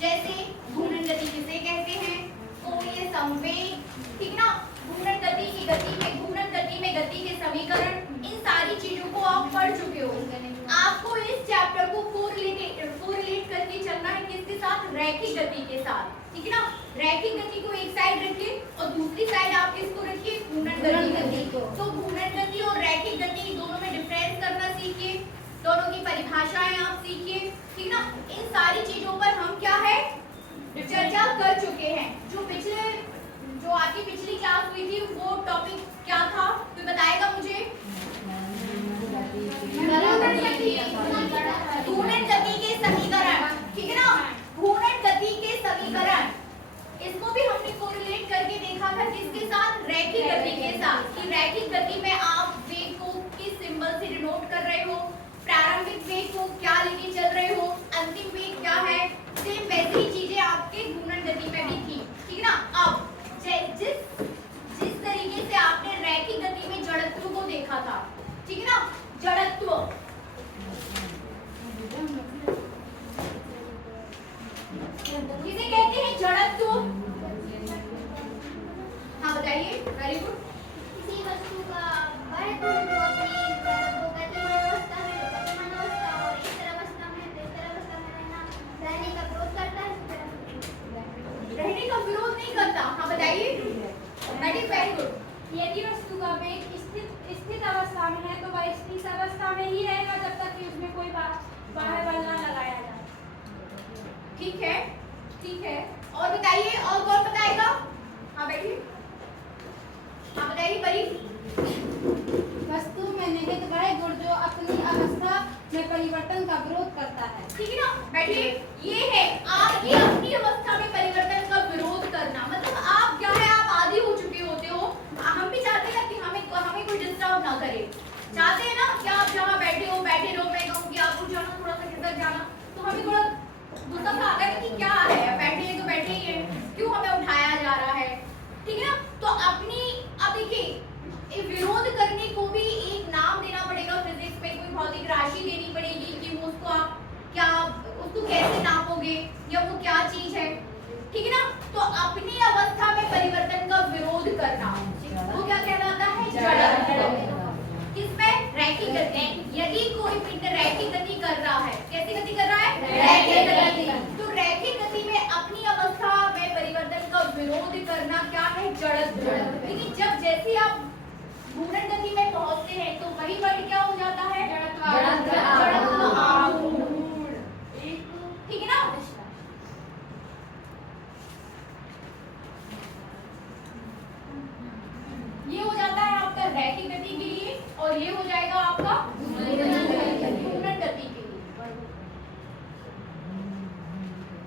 जैसे घूर्णन गति किसे कहते हैं, कोणीय संवेग, ठीक ना, घूर्णन गति की गति में, घूर्णन गति में गति के समीकरण, इन सारी चीजों को आप पढ़ चुके हो। आपको इस चैप्टर को कोरिलेट करके चलना है किसके साथ, रैखिक गति के साथ, ठीक है ना। रैखिक गति को एक साइड रखिए और दूसरी साइड आप किसको रखिए, घूर्णन गति को। तो घूर्णन गति और रैखिक गति दोनों में डिफरेंस करना सीखिए, दोनों की परिभाषाएं आप सीखिए, ठीक ना। इन सारी चीजों पर हम क्या है चर्चा कर चुके हैं। जो आपकी पिछली क्लास हुई थी वो टॉपिक क्या था, कोई बताएगा मुझे? घूर्णन गति के समीकरण, ठीक है ना, घूर्णन गति के समीकरण, इसको भी हमने कोरिलेट करके देखा था किसके साथ, रैखिक गति के साथ। कि रैखिक गति में आप वेग को किस सिंबल से डिनोट कर रहे हो, प्रारंभिक वेग को क्या लेके चल रहे हो, अंतिम वेग क्या है, सेम वैसी चीजें आपके घूर्णन गति में भी थी, ठीक है ना। अब जिस तरीके से आपने रैखिक गति में जड़त्व को देखा था, ठीक है ना, जड़त्व किसे कहते हैं, जड़त्व। हाँ बताइए, वेरी गुड। किसी वस्तु का बढ़त अपनी गतिमान अवस्था में गतिमान अवस्था और स्थिर अवस्था में स्थिर अवस्था में रहने का विरोध करता है, रहने का विरोध नहीं करता। हाँ बताइए, दैट इज वेरी गुड। यदि वस्तु का वेग स्थित अवस्था में है तो वह स्थिर अवस्था में ही रहेगा जब तक कि उसमें कोई बाह्य बल ना लगाया जाए। ठीक है, ठीक है। और बताइए, और कौन बताएगा? हाँ बैठिए, हाँ बताइए परी। वस्तु में निहित वह गुण जो अपनी अवस्था में परिवर्तन का विरोध करता है, ठीक है ना, बैठिए। ये है आपकी अपनी अवस्था में परिवर्तन का विरोध करना, मतलब आप क्या है, आप आदी हो चुके होते हो। हम भी चाहते हैं कि हमें कोई डिस्टर्ब ना करे, चाहते हैं ना कि आप जहाँ बैठे हो बैठे रहो। मैं कहूँ कि आप उठ जाना, थोड़ा सा किधर जाना, तो हमें थोड़ा गुस्सा सा आता है कि क्या है, बैठे हैं तो बैठे ही है, क्यों हमें उठाया जा रहा है, ठीक है ना। तो अपनी, अब देखिए, विरोध करने को भी एक नाम देना पड़ेगा फिजिक्स में, कोई भौतिक राशि देनी पड़ेगी कि वो उसको आप क्या, उसको कैसे नापोगे या वो क्या चीज है, ठीक है ना। तो अपनी अवस्था में परिवर्तन का विरोध करना वो क्या कहलाता है, जड़त्व। किसमें, रैखिक गति। यदि कोई पिंड रैखिक गति कर रहा है, कैसी गति कर रहा है, रैखिक गति, तो रैखिक गति में अपनी अवस्था में परिवर्तन का विरोध करना क्या है, जड़त्व। लेकिन जब जैसे आप घूर्णन गति में पहुंचते हैं तो वही वर्ड क्या हो जाता है, जड़त्व आघूर्ण, ठीक है ना। ये हो जाता है आपका रैखिक गति के लिए और ये हो जाएगा आपका घूर्णन गति के लिए।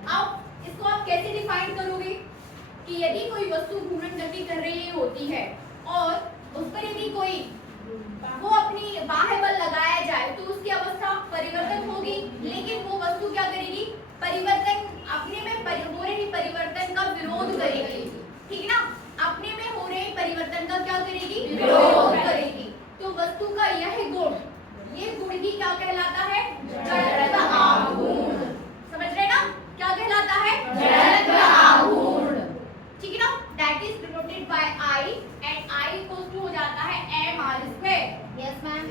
अब इसको आप कैसे डिफाइन करोगे कि यदि कोई वस्तु घूर्णन गति कर रही होती है और उस पर यदि कोई वो अपनी बाह्य बल लगाया जाए तो उसकी अवस्था परिवर्तन होगी, लेकिन वो वस्तु क्या करेगी, परिवर्तन अपने में हो रहे परिवर्तन का विरोध करेगी, ठीक है ना। अपने में हो रहे परिवर्तन का क्या करेगी, विरोध करेगी। तो वस्तु का यह गुण, ये गुण ही क्या कहलाता है, जड़त्व आघूर्ण। समझ रहे ना, क्या कहलाता है, जड़त्व आघूर्ण, ठीक है ना। That is denoted by I and I equals to हो जाता है mr²। यस मैम,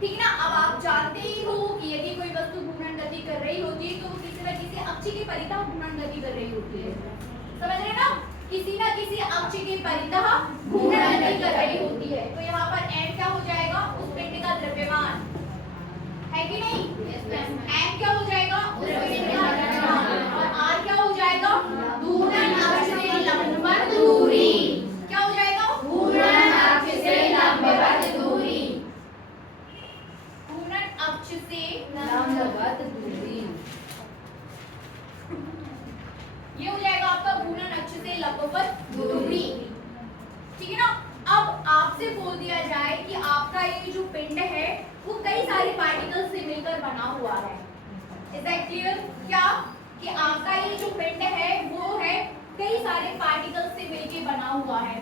ठीक है ना। अब आप जानते ही हो कि यदि कोई वस्तु घूर्णन गति कर रही होती है तो वो किसी न किसी अक्ष के परितः घूर्णन गति कर रही होती है, समझ रहे ना, किसी न किसी अक्ष के परितः घूर्णन गति कर रही होती है। तो यहाँ पर m क्या हो जाएगा, उस पिंड का द्रव्यमान है कि नहीं, m क्या हो जाएगा, उस पिंड का द्रव्यमान, और r क्या हो जाएगा, घूर्णन अक्ष से लंबवत दूरी। क्या हो जाएगा, घूर्णन अक्ष से लंबवत दूरी, घूर्णन अक्ष से लंबवत दूरी, ये हो जाएगा आपका घूर्णन अक्ष से लंबवत दूरी, ठीक है ना। अब आपसे बोल दिया जाए कि आपका ये जो पिंड है वो कई सारे पार्टिकल्स से मिलकर बना हुआ है, इज दैट क्लियर? क्या कि आपका ये जो पिंड है वो है कई सारे पार्टिकल्स से मिलकर बना हुआ है,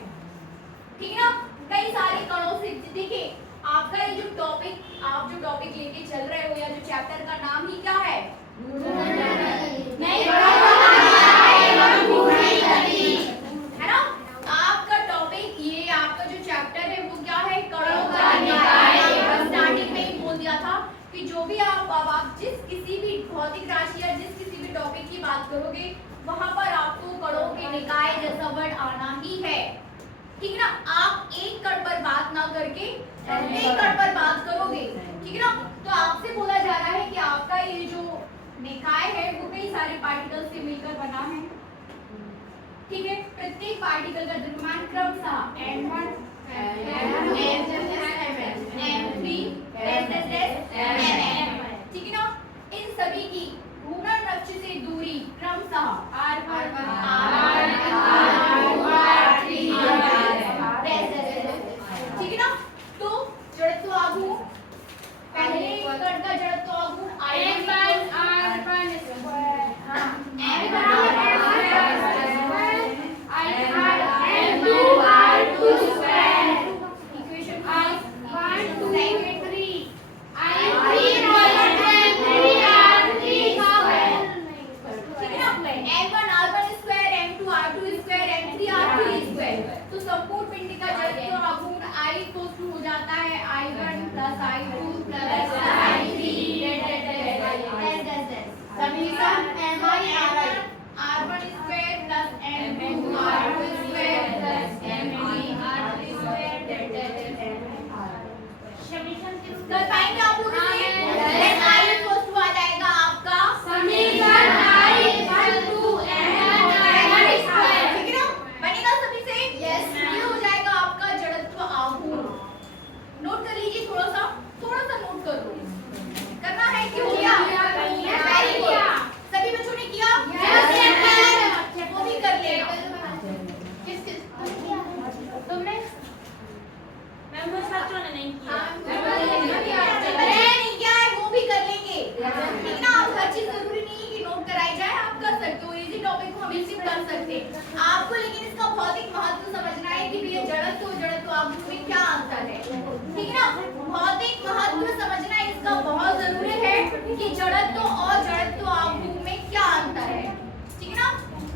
ठीक है ना, कई सारे कणों से। देखिए आपका ये जो टॉपिक, आप जो टॉपिक लेके चल रहे हो या जो चैप्टर का नाम ही क्या है, नहीं कि जो भी आप जिस किसी भी भौतिक राशि या जिस किसी भी टॉपिक की बात करोगे वहां पर आपको कणों के निकाय जैसा वर्ड आना ही है, ठीक है ना। आप एक कण पर बात ना करके अनेक कण पर बात करोगे, ठीक है ना। तो आपसे बोला जा रहा है कि आपका ये जो निकाय है वो कई सारे पार्टिकल से मिलकर बना है, ठीक है। प्रत्येक पार्टिकल का द्रव्यमान क्रमशः m1 m3 ठीक है ना। इन सभी की घूर्णन अक्ष से दूरी क्रमशः r1 ठीक है ना। तो जड़त्व आघूर्ण, पहले कण का जड़त्व आघूर्ण m1 r1 square m2 r2 square equation 1 2 3 i3 3r3 square ठीक है ना। m1 r1 square m2 r2 square m3 r3 square. तो संपूर्ण पिंड का जड़त्व आघूर्ण I को हो जाता है i1 + i2 + i3 समीकरण m1 r1 square + m2 r2 square + m3 r3 square कर पाएंगे आप लोग इसे? Then I equals to आ जाएगा आपका समीकरण I = m1 स्क्वायर ठीक है ना। बनेगा सभी से? ये हो जाएगा आपका जड़त्व आघूर्ण। नोट कर लीजिए, थोड़ा सा नोट कर लो। करना है कि हो गया? Very good. सभी बच्चों ने किया? वो भी कर लेना। तुमने? मैम कुछ बच्चों ने नहीं किया। नहीं किया है वो भी कर लेंगे, ठीक है ना। आप हर चीज जरूरी नहीं है कि नोट कराई जाए, आप कर सकते हो। इसी टॉपिक को हम इसी कर सकते हैं आपको, लेकिन इसका भौतिक महत्व समझना है कि भैया जड़त्व आघूर्ण में क्या अंतर है, ठीक है ना। भौतिक महत्व समझना इसका बहुत जरूरी है कि जड़त्व और जड़त्व आघूर्ण में क्या अंतर है, ठीक है ना।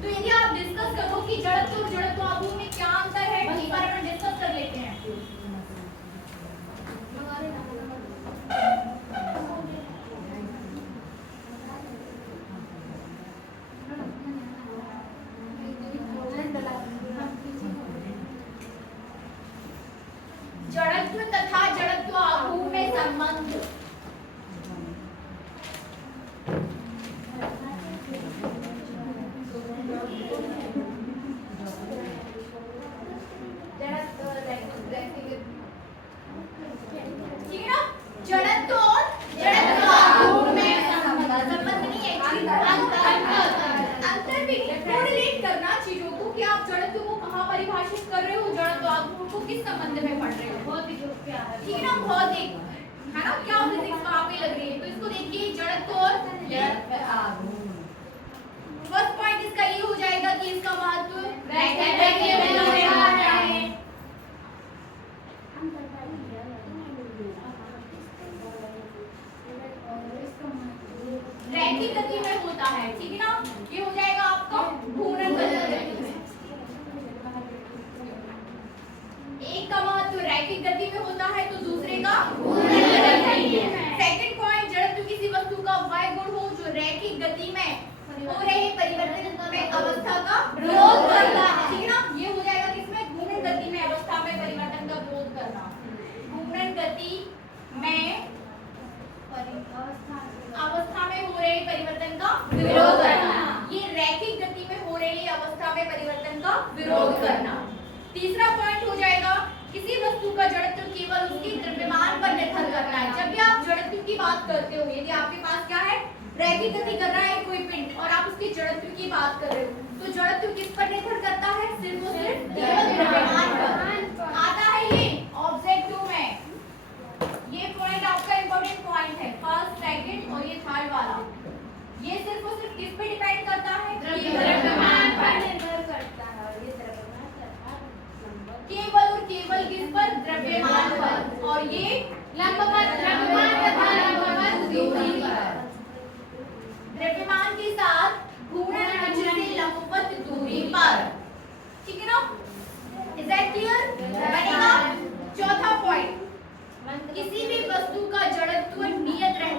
तो यदि आप डिस्कस करो कि जड़त्व और जड़त्व आघूर्ण में क्या अंतर है, इस बारे में डिस्कस कर लेते हैं। जड़त्व तथा जड़त्व आघूर्ण में संबंध। ठीक है ना। जड़त्व और जड़त्व आघूर्ण में संबंध नहीं है, अंतर भी कोरिलेट करना चीजों को कि आप जड़त्व को कहाँ परिभाषित कर रहे हो, जड़त्व आघूर्ण को किस संबंध में पढ़ रहे हो। भौतिक रूप क्या है? ठीक है ना। भौतिक है ना, क्या फिजिक्स में आप ही लग रही है। तो इसको देखिए, जड़त्व और जड़त्व आघूर्ण। फर्स्ट पॉइंट इसका ये हो जाएगा कि इसका महत्व रैखिक गति में होता है, ठीक है ना। ये हो जाएगा आपका घूर्णन गति में। एक का महत्व रैखिक गति में होता है तो दूसरे का घूर्णन गति में। सेकंड पॉइंट, जड़त्व किसी वस्तु का वह गुण हो जो रैखिक गति में हो रहे परिवर्तन में अवस्था का विरोध करता है, ठीक है ना। ये हो जाएगा किसमें? घूर्णन गति में अवस्था में परिवर्तन का विरोध करना। घूर्णन गति में अवस्था में हो रहे परिवर्तन का विरोध करना। ये रैखिक गति में हो रही अवस्था में परिवर्तन का विरोध करना। तीसरा पॉइंट हो जाएगा, किसी वस्तु का जड़त्व केवल उसके द्रव्यमान पर निर्भर करता है। जब भी आप जड़त्व की बात करते हो, यदि आपके पास क्या है, रैखिक गति कर रहा है कोई पिंड और आप उसके जड़त्व की बात कर रहे हो, तो जड़त्व किस पर निर्भर करता है? सिर्फ और सिर्फ केवल द्रव्यमान पर। आता है ये ऑब्जेक्टिव में। ये पॉइंट आपका इंपॉर्टेंट पॉइंट है, फर्स्ट, सेकंड और ये थर्ड वाला। ये सिर्फ और सिर्फ किस पे डिपेंड करता है? द्रव्यमान पर निर्भर करता है। और ये द्रव्यमान केवल और केवल किस पर? द्रव्यमान पर। और ये लंबवत द्रव्यमान तथा लंबवत दूरी पर। द्रव्यमान के साथ घूर्णन अक्ष से लंबवत दूरी पर, ठीक है ना। Is that clear? बनेगा। चौथा पॉइंट, किसी भी वस्तु का जड़त्व नियत रहता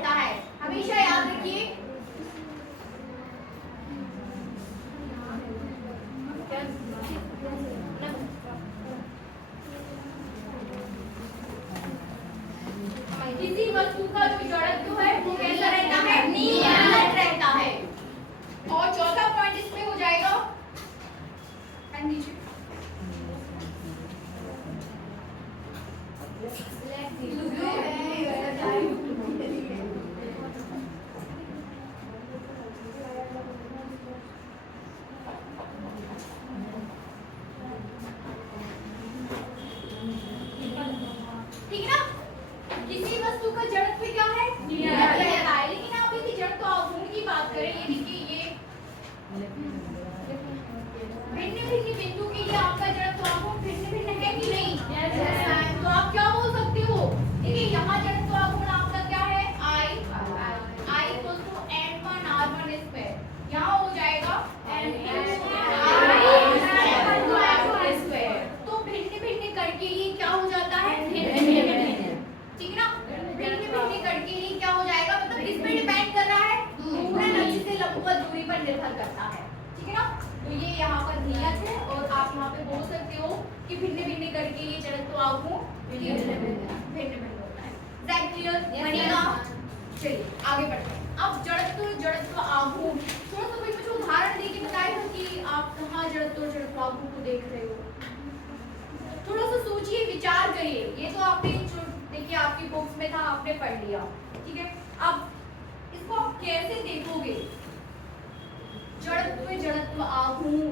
निर्भर करता है, ठीक है ना। तो ये यहाँ पर नियत है और आप यहाँ पे बोल सकते हो कि भिन्न भिन्न करके ये जड़त्व आघूर्ण भिन्न भिन्न होता है। दैट क्लियर बनेगा। चलिए आगे बढ़ते हैं। अब जड़त्व आघूर्ण थोड़ा सा कोई मुझे उदाहरण देके बताएगा कि आप कहाँ जड़त्व आघूर्ण को देख रहे हो। थोड़ा सा सोचिए, विचार करिए। ये तो आपने देखिए आपकी बुक्स में था, आपने पढ़ लिया, ठीक है। अब इसको आप कैसे देखोगे? जड़त्व आघूर्ण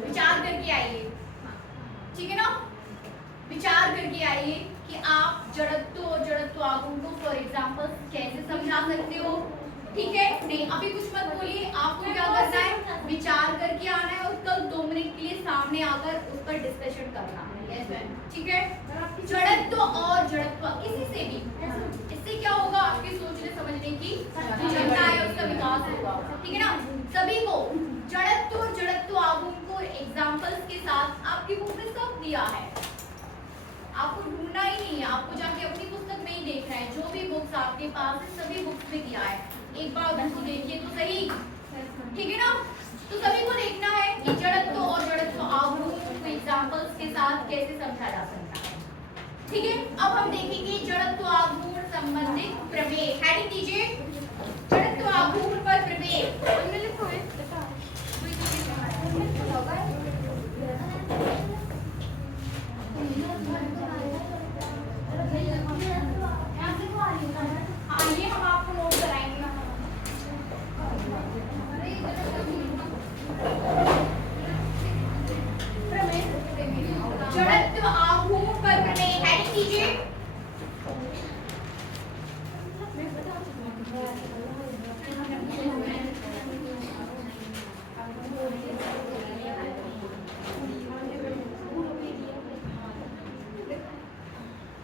विचार करके आइए, ठीक है ना। विचार करके आइए कि आप जड़त्व आघूर्ण को फॉर एग्जांपल कैसे समझा सकते हो, ठीक है। नहीं अभी कुछ मत बोलिए, आपको क्या करना है, विचार करके आना है और कल 2 मिनट के लिए सामने आकर उस पर डिस्कशन करना है, ठीक है। जड़त्व और जड़त्व किसी से भी, इससे क्या होगा, आपके सोचने समझने की क्षमता है, उसका विकास होगा, ठीक है ना। सभी को जड़त्व आघूर्ण को एग्जांपल्स के साथ आपकी बुक में सब दिया है, आपको ढूंढना ही नहीं है, आपको जाके अपनी पुस्तक में ही देखना है। जो भी बुक्स आपके पास है सभी बुक्स में दिया है, एक बार उसको देखिए तो सही, ठीक है ना। तो सभी को देखना है कि जड़त्व और जड़त्व आघूर्ण को एग्जांपल्स के साथ कैसे समझा जा सकता है, ठीक है। अब हम देखेंगे जड़त्व आघूर्ण संबंधित प्रमेय। हेडिंग दीजिए जड़त्व आघूर्ण पर प्रमेय। ये हम आपको नोट कराएंगे। जड़त्व आघूर्ण पर प्रमेय। हेडिंग कीजिए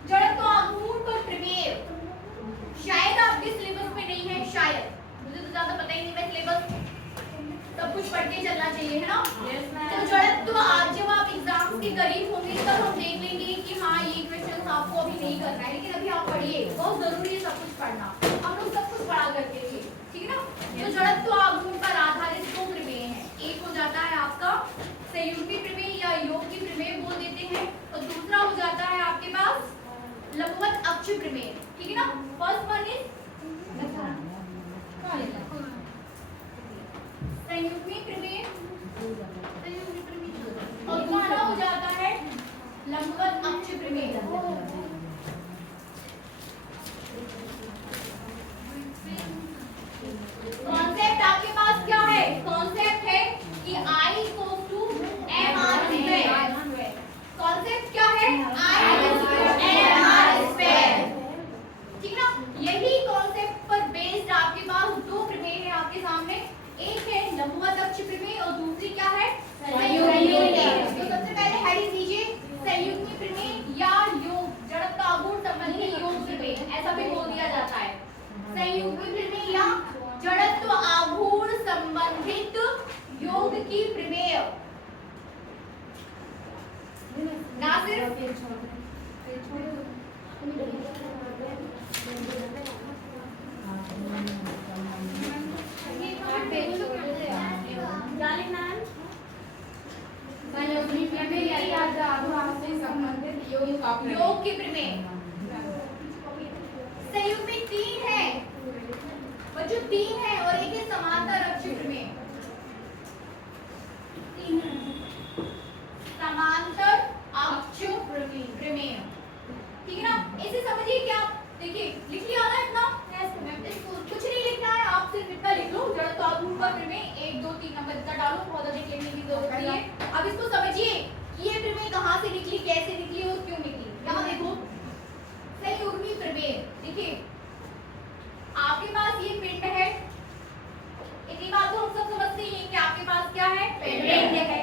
जड़त्व आघूर्ण पर प्रमेय। शायद आपके सिलेबस में नहीं है, शायद, मुझे तो ज्यादा पता ही नहीं, मैं सिलेबस सब कुछ पढ़ के चलना चाहिए, है ना। तो जड़त्व आज जब आप एग्जाम्स के करीब होंगे तब हम देख लेंगे कि हाँ ये क्वेश्चन आपको अभी नहीं करना है, लेकिन अभी आप पढ़िए, बहुत जरूरी है सब कुछ पढ़ना। हम लोग सब कुछ पढ़ा करते थे, ठीक है ना। तो जड़त्व आघूर्ण पर आधारित 2 प्रमेय हैं। एक हो जाता है आपका संयुग्मी प्रमेय या योग की प्रमेय बोल देते हैं, और दूसरा हो जाता है आपके पास लंबवत अक्ष प्रमेय, ठीक है ना। फर्स्ट वन इज संयुग्मी प्रमेय और दूसरा हो जाता है लंबवत अक्ष प्रमेय। कॉन्सेप्ट आपके पास क्या है? कॉन्सेप्ट है कि I equals to mr square। Concept क्या है? I equals to mr square, ठीक ना। यही कॉन्सेप्ट पर बेस्ड आपके पास 2 प्रमेय है आपके सामने। एक है लंबवत अक्ष प्रमेय और दूसरी क्या है? संयुग्मी प्रमेय। तो सबसे पहले हेडिंग दीजिए संयुग्मी प्रमेय या योग जड़त्व आघूर्ण संबंधी योग प्रमेय, ऐसा भी बोल दिया जाता है। संयुग्मी प्रमेय या जड़त्व आघूर्ण संबंधित योग की प्रमेय। ना सिर्फ योग की प्रमेय। संयुग्मी 3 है बच्चों, 3 है और एक है समांतर अक्ष प्रमेय। समांतर अक्ष प्रमेय, ठीक है ना। इसे समझिए क्या, देखिए लिख लिया ना इतना, कुछ नहीं लिखना है, आप सिर्फ इतना लिख लो जड़त्व आघूर्ण पर प्रमेय 1 2 3 नंबर इतना डालो, बहुत अधिक लिखने की जरूरत नहीं है। अब इसको समझिए कि ये प्रमेय कहाँ से निकली, कैसे निकली और क्यों निकली। यहाँ देखो संयुग्मी प्रमेय, देखिए आपके पास ये पिंड है, इतनी बात तो हम सब समझते हैं कि आपके पास क्या है, पिंड है।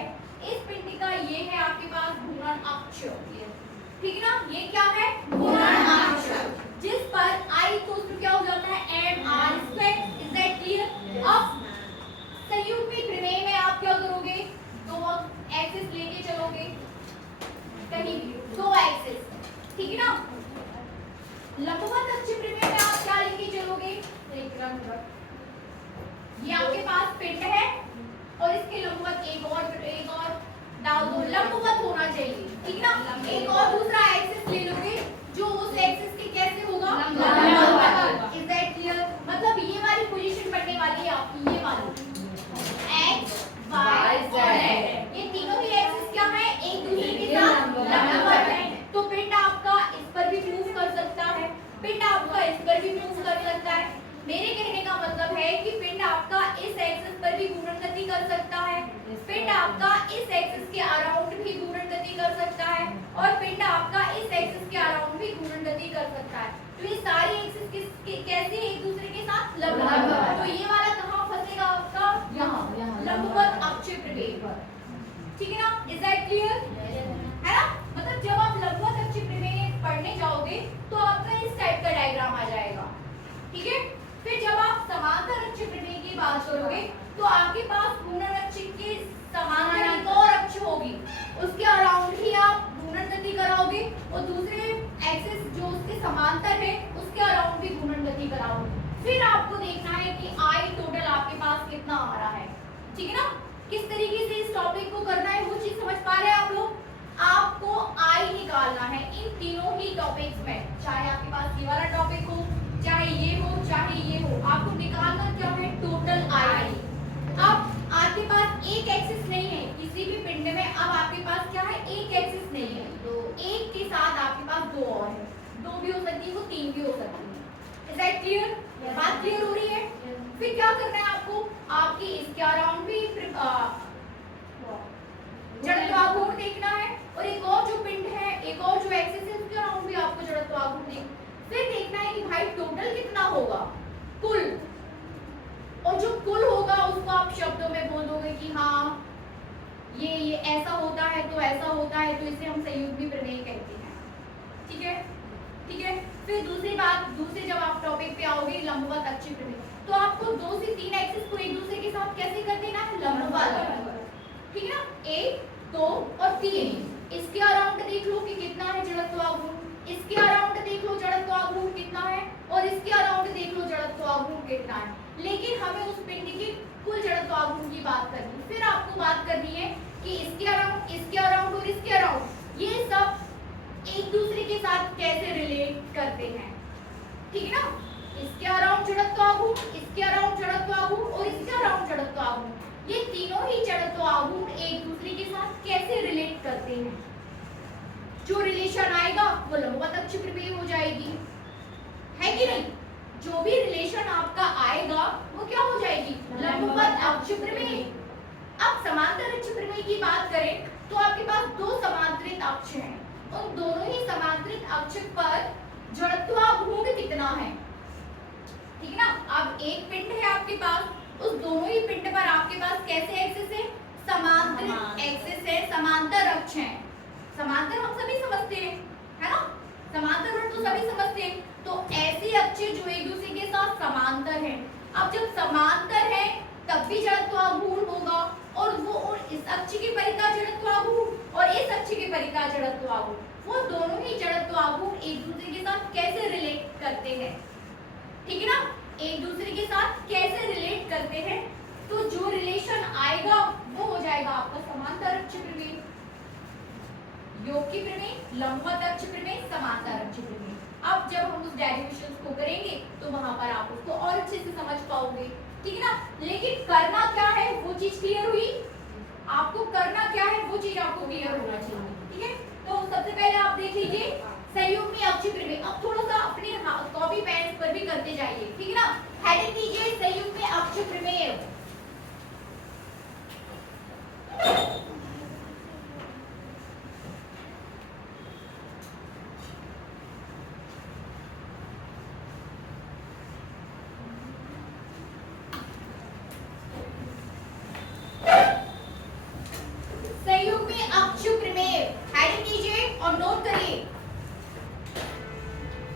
इस पिंड का ये है आपके पास घूर्णन अक्ष, ठीक है ना। ये क्या है, घूर्णन अक्ष, जिस पर I इक्वल टू क्या हो जाता है, mr square. Is that clear. अब संयुग्मी प्रमेय में आप क्या करोगे, 2 एक्सिस लेके चलोगे कहीं भी, 2 एक्सिस, ठीक है ना। लंबवत अक्ष प्रमेय में आप क्या लेके चलोगे, ये आपके पास पिंड है और इसके लंबवत एक और डाल दो, लंबवत होना चाहिए, ठीक है ना। एक और दूसरा एक्सिस ले लोगे जो उस एक्सिस के कैसे होगा, लंबवत। Is that clear? मतलब ये वाली पोजीशन बनने वाली है आपकी, ये वाली x y z, ये तीनों ही एक्सिस क्या है, एक दूसरे के साथ लंबवत है। तो पिंड आपका इस पर भी मूव कर सकता है, पिंड आपका इस पर भी मूव कर सकता है। मेरे कहने का मतलब है कि पिंड आपका इस एक्सिस पर भी घूर्णन गति कर सकता है, पिंड आपका इस एक्सिस के अराउंड भी घूर्णन गति कर सकता है, और पिंड आपका इस एक्सिस के अराउंड भी घूर्णन गति कर सकता है। तो ये सारे एक्सिस कैसे एक दूसरे के साथ लंबवत। तो ये वाला कहाँ फंसेगा आपका, यहाँ लंबवत अक्ष प्रमेय, ठीक है ना। Is that clear? है ना। मतलब जब आप लंबवत अक्ष प्रमेय पढ़ने जाओगे तो आपका इस टाइप का डायग्राम आ जाएगा, ठीक है। फिर जब आप समांतर अक्ष प्रमेय की बात करोगे तो आपके पास घूर्णन अक्ष के समांतर एक और अक्ष होगी, उसके अराउंड ही आप घूर्णन गति कराओगे, और दूसरे एक्सिस जो उसके समांतर है उसके अराउंड भी घूर्णन गति कराओगे। फिर आपको देखना है कि आई टोटल आपके पास कितना आ रहा है, ठीक है ना। किस तरीके से इस टॉपिक को करना है वो चीज समझ पा रहे हैं आप लोग। आपको आई निकालना है इन तीनों ही टॉपिक्स में, चाहे आपके पास ये वाला टॉपिक हो, चाहे ये हो, चाहे ये हो, आपको निकालना क्या है, टोटल आई। अब आपके पास एक एक्सिस नहीं है किसी भी पिंड में, अब आपके पास क्या है, एक एक्सिस नहीं है, तो एक के साथ आपके पास दो और है, दो भी हो सकती है, वो तीन भी हो सकती है। Is that clear? बात क्लियर हो रही है? फिर क्या करना है आपको, आपकी इसके अराउंड भी जड़त्वाघूर्ण देखना है, और एक और जो पिंड है, एक और जो एक्सिस है उसके अराउंड भी आपको जड़त्वाघूर्ण देखना। फिर देखना है कि भाई टोटल कितना होगा, कुल, और जो कुल होगा उसको आप शब्दों में बोल दोगे कि हाँ ये ऐसा होता है तो ऐसा होता है, तो इसे हम संयुग्मी प्रमेय कहते हैं, ठीक है, ठीक है। फिर दूसरी बात, दूसरे जब आप टॉपिक पे आओगे लंबवत अक्ष प्रमेय, तो आपको 2 से 3 एक्सिस को एक दूसरे के साथ कैसे कर देना है, लंबवत, ठीक है ना। 1, 2 और 3, इसके अराउंड देख लो कि कितना है जड़त्वाघूर्ण, इसके अराउंड देख लो जड़त्वाघूर्ण कितना है, और इसके अराउंड देख लो जड़त्वाघूर्ण कितना है। लेकिन हमें उस पिंड की कुल जड़त्वाघूर्ण की बात करनी है। फिर आपको बात करनी है कि इसके अराउंड और इसके अराउंड ये सब एक दूसरे के साथ कैसे रिलेट करते हैं, ठीक है ना। इसके अराउंड जड़त्वाघूर्ण, इसके अराउंड जड़त्वाघूर्ण और इसके अराउंड जड़त्वाघूर्ण, ये तीनों ही जड़त्वाघूर्ण एक दूसरे के साथ कैसे रिलेट करते हैं। जो रिलेशन आएगा वो लंबवत अक्ष प्रमेय हो जाएगी, है कि नहीं। जो भी रिलेशन आपका आएगा वो क्या हो जाएगी, लंबवत अक्ष प्रमेय। अब समांतर अक्ष प्रमेय की बात करें तो आपके पास 2 समांतरित अक्ष हैं, उन दोनों ही समांतरित अक्ष पर जड़त्वाघूर्ण कितना है, ठीक है ना। अब एक पिंड है आपके पास, उस दोनों ही पिंड पर आपके पास कैसे एक्सिस है, समांतरित एक्सिस है, समांतर अक्ष है। समांतर हम सभी समझते हैं, है ना, समांतर वर्ड तो सभी समझते हैं। तो ऐसे अक्ष जो एक दूसरे के साथ समांतर हैं, अब जब समांतर है तब भी जड़त्वाघूर्ण होगा, और वो इस अक्ष के परिता जड़त्वाघूर्ण और इस अक्ष के परिता जड़त्वाघूर्ण, वो दोनों ही जड़त्वाघूर्ण एक दूसरे के साथ कैसे रिलेट करते हैं, ठीक है ना। एक दूसरे के साथ कैसे रिलेट करते हैं, तो जो रिलेशन आएगा वो हो जाएगा आपका समांतर अक्ष प्रमेय, योग की प्रमेय, लंबवत अक्ष प्रमेय, समांतर अक्ष प्रमेय। अब जब हम उस डेरिवेशंस को करेंगे तो वहां पर आप उसको और अच्छे से समझ पाओगे, ठीक है ना। लेकिन करना क्या है वो चीज क्लियर हुई, आपको करना क्या है वो चीज आपको क्लियर होना चाहिए, ठीक है। तो सबसे पहले आप देख लीजिए संयुग्मी अक्ष प्रमेय। अब थोड़ा सा अपने कॉपी पेन पर भी करते जाइए, ठीक है ना। हेडिंग दीजिए संयुग्मी अक्ष प्रमेय। संयुग्मी अक्ष प्रमेय हेडिंग दीजिए और नोट करिए।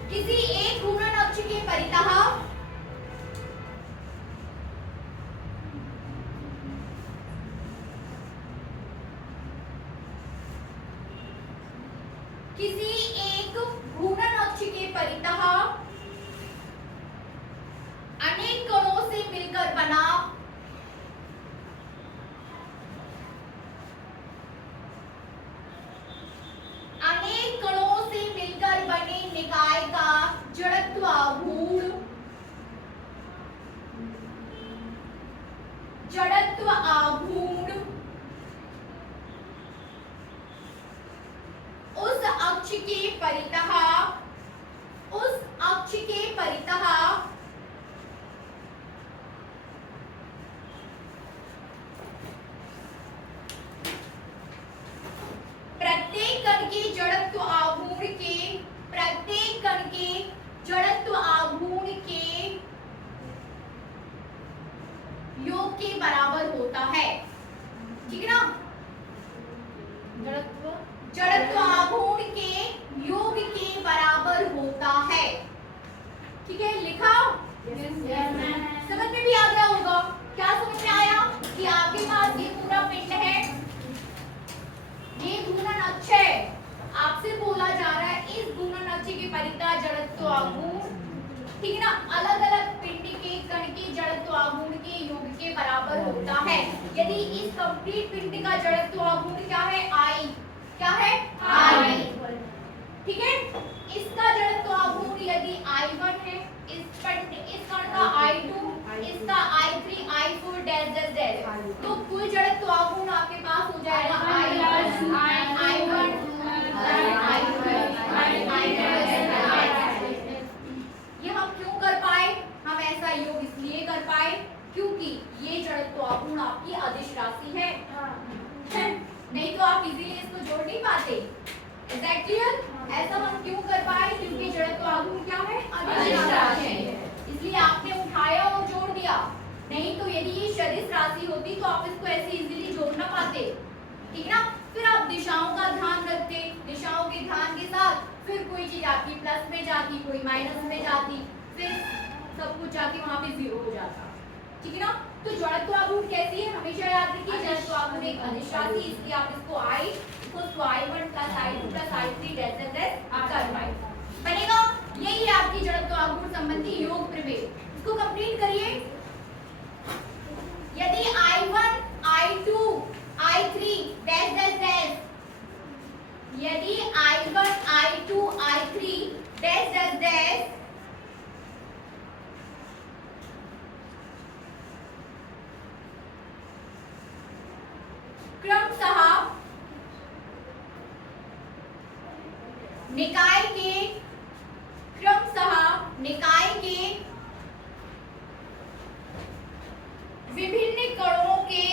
किसी एक घूर्णन अक्ष के परितः किसी एक घूर्णन अक्ष के परितः अनेक कणों से मिलकर बना बने निकाय का जड़त्व आघूर्ण उस अक्ष के परितः प्रत्येक कण के जड़त्व आघूर्ण के योग के बराबर होता है। ठीक है ना? जड़त्व आघूर्ण के योग के बराबर होता है। ठीक है, लिखा? समझ में भी आ गया होगा। क्या समझ में आया कि आपके पास ये पूरा पिंड है, ये घूर्णन अक्ष है, आपसे बोला जा रहा है इस घूर्णन अक्ष के परितः जड़त्व आघूर्ण, ठीक है ना, अलग अलग पिंड के कण के जड़त्व आघूर्ण के योग के बराबर होता है। यदि इस कंप्लीट पिंड का जड़त्व आघूर्ण क्या है? I, क्या है? I, ठीक है। इसका जड़त्व आघूर्ण यदि I1 है, इस कण का I2, इसका I3, I4 dash dash dash, तो कुल जड़त्व आघूर्ण आपके पास हो जाएगा I1, ये हम क्यों कर पाए? हम ऐसा योग इसलिए कर पाए क्योंकि ये जड़त्व आघूर्ण आपकी अदिश राशि है। नहीं तो आप इजीली इसको जोड़ नहीं पाते। Is that clear? ऐसा हम क्यों कर पाए? क्योंकि जड़त्व आघूर्ण क्या है? अदिश राशि है, इसलिए आपने उठाया और जोड़ दिया। नहीं तो यदि ये सदिश राशि होती तो आप इसको ऐसे इजीली जोड़ ना पाते। ठीक ना? फिर आप दिशाओं का ध्यान रखते, दिशाओं के ध्यान के साथ फिर कोई चीज आपकी प्लस में जाती, कोई माइनस में जाती, फिर सब कुछ जाके वहां पे जीरो हो जाता। ठीक है ना? तो जड़त्व आघूर्ण कैसी है? हमेशा याद रखिए, जड़त्व आघूर्ण एक अदिश राशि, इसलिए आप इसको I I1 plus I2 plus I3 dash dash dash कर पाए बनेगा। यही है आपकी जड़त्व आघूर्ण संबंधी योग प्रमेय। इसको कंप्लीट करिए। यदि I1, I2, I3 dash dash dash, यदि I1, I2, I3 dash dash dash क्रमशः निकाय के विभिन्न कणों के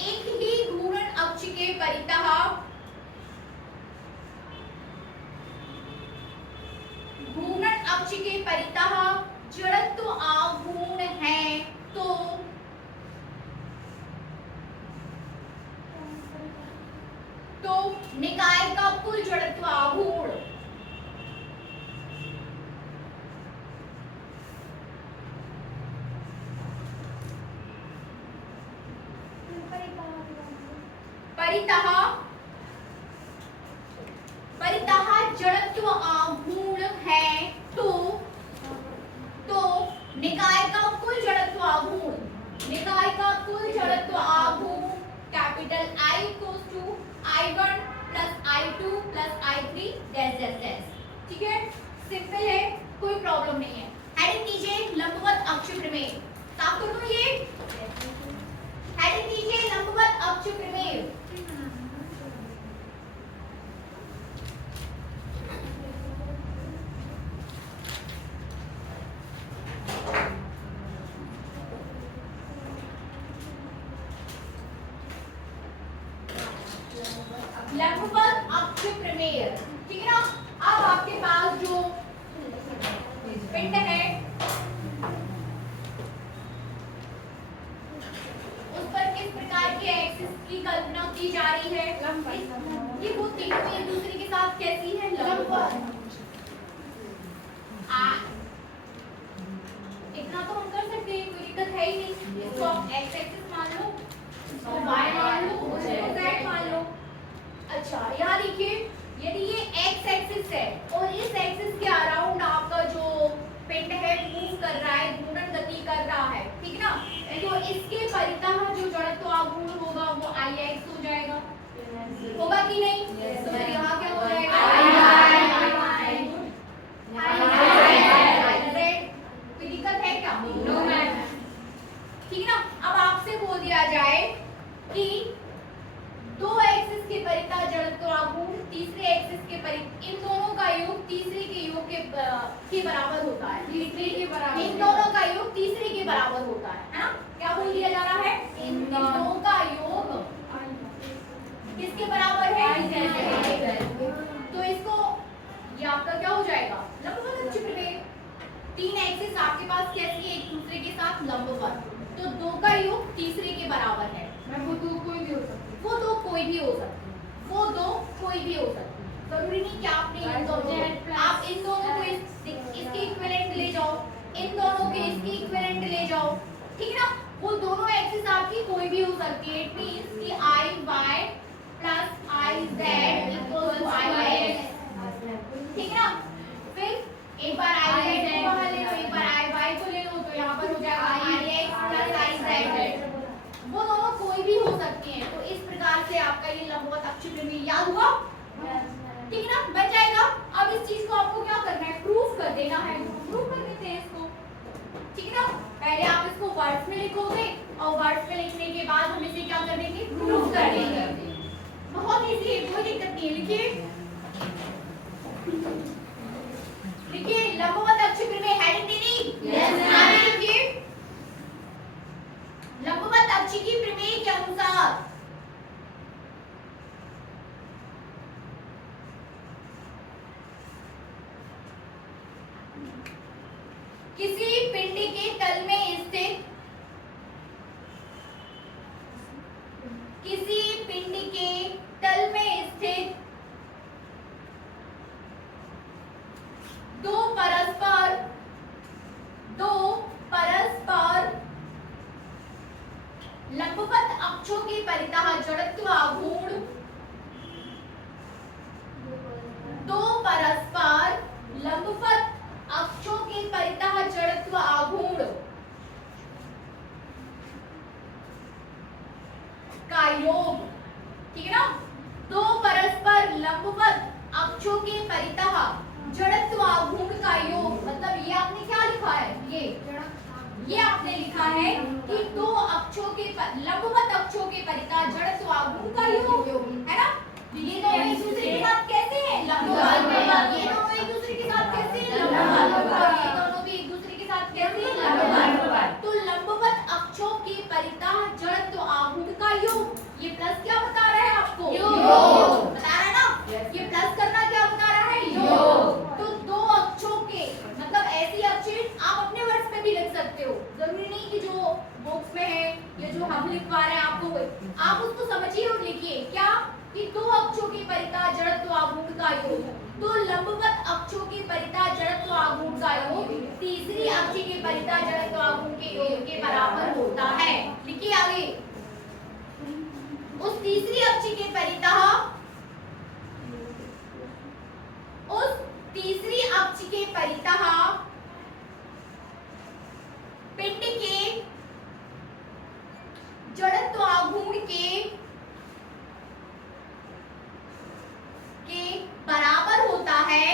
एक ही घूर्णन अक्ष के परितः जड़त्व आघूर्ण है तो निकाय का कुल जड़त्व आघूर्ण परितः जड़त्व आघूर्ण है तो निकाय का कुल जड़त्व आघूर्ण capital I equals to I1 plus I2 plus I3 dash dash dash. ठीक है, सिंपल है, कोई प्रॉब्लम नहीं है। हेडिंग दीजिए लंबवत अक्ष प्रमेय। साफ कर दो ये। हेडिंग दीजिए लंबवत अक्ष प्रमेय। लंबवत अक्ष प्रमेय। ठीक है ना? अब आपके पास जो पिंड है उस पर किस प्रकार के एक्सिस की कल्पना की जा रही है? ये वो तीनों एक दूसरे के साथ कैसी है? लंबवत। इतना तो हम कर सकते हैं, कोई दिक्कत है ही नहीं। होगा कि नहीं? तो फिर यहाँ क्या हो जाएगा? कोई दिक्कत है क्या? ठीक है ना। अब आपसे बोल दिया जाए कि दो एक्सिस के परिता जड़त्व आघूर्ण तीसरे एक्सिस के परित इन दोनों का योग तीसरे के योग के बराबर होता है। तीसरे के बराबर, इन दोनों का योग तीसरे के बराबर होता है ना? क्या बोल दिया जा रहा है? इन दोनों का योग किसके बराबर है? तो इसको ये आपका क्या हो जाएगा? लंबवत अक्ष प्रमेय। तीन एक्सिस आपके पास कैसी है? एक दूसरे के साथ लंबवत, तो दो का योग तीसरे के बराबर है। वो दो कोई भी हो सकती है। वो दो कोई भी हो सकती है। वो दो कोई भी हो सकती है। जरूरी नहीं कि आपने इन दोनों, आप इन दोनों को इसके इक्विवेलेंट ले जाओ, इन दोनों के इसके इक्विवेलेंट ले जाओ, ठीक है ना? वो दोनों एक्सिस आपकी कोई भी हो सकती है। इट मींस कि I Y plus I Z equals to I X, ठीक है ना? फिर एक बार आई जेड को बाहर ले लो, एक बार आई वाई को ले लो, तो यहाँ पर हो जाएगा आई एक्स प्लस आई जेड। वो दोनों कोई भी हो सकती हैं। तो इस प्रकार से आपका ये लंबवत अक्ष प्रमेय याद हुआ, ठीक है ना? बन जाएगा। अब इस चीज को आपको क्या करना है? प्रूफ कर देना है। प्रूफ कर देते हैं इसको, ठीक है ना? पहले आप इसको वर्ड्स में लिखोगे और वर्ड्स में लिखने के बाद हम इसे क्या कर देंगे? प्रूफ कर देंगे। बहुत इजी है, कोई दिक्कत नहीं है। लिखिए लिखिए लंबवत अक्ष प्रमेय हेडिंग दीदी। आगे लिखिए लंबवत अक्ष की प्रमेय के अनुसार किसी पिंड के तल में स्थित लंबवत अक्षों के परितः जड़त्व आघूर्ण दो परस्पर लंबवत अक्षों के परितः जड़त्व आघूर्ण का योग, ठीक है ना? दो परस्पर लंबवत अक्षों के परितः जड़त्व आघूर्ण का योग, मतलब ये आपने क्या लिखा है? ये आपने लिखा है कि दो अक्षों के लंबवत अक्षों के परितः जड़त्व आघूर्ण का योग, है ना? ये दोनों एक दूसरे के साथ कैसे हैं? लंबवत। ये दोनों एक दूसरे के साथ कैसे हैं? लंबवत। ये दोनों भी एक दूसरे के साथ कैसे हैं? लंबवत। तो लंबवत अक्षों के परितः जड़त्व आघूर्ण का योग, ये प्लस क्या बता रहा है आपको? योग बता रहा है ना? ये प्लस करना क्या बता रहा है? योग। तो दो अक्षों के मतलब ऐसी अक्षर आप अपने वर्ड्स में भी लिख सकते हो, जरूरी नहीं कि जो बुक्स में है या जो हम लिखवा रहे हैं आपको, आप उसको समझिए और लिखिए क्या कि दो अक्षों के परितः जड़त्व आघूर्ण का योग, तो लंबवत अक्षों के परितः जड़त्व आघूर्ण का योग तीसरी अक्ष के परितः जड़त्व आघूर्ण के योग के बराबर होता है। लिखिए आगे, उस तीसरी अक्ष के परितः, उस तीसरी अक्ष के परितः पिंड के जड़त्व आघूर्ण के बराबर होता है,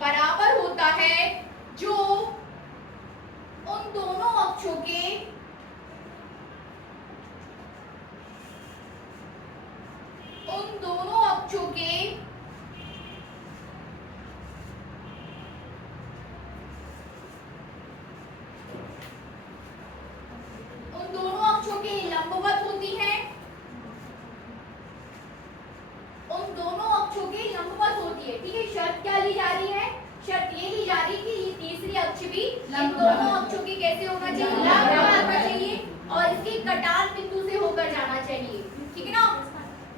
बराबर होता है जो उन दोनों अक्षों के लंबवत होती है, उन दोनों अक्षों की लंबवत होती है। ठीक है, शर्त क्या ली जा रही है? शर्त ये ली जा रही है कि ये तीसरी अक्ष भी इन दोनों अक्षों की कैसे होना चाहिए? लंबवत होना चाहिए और इसके कटान बिंदु से होकर जाना चाहिए। ठीक है ना?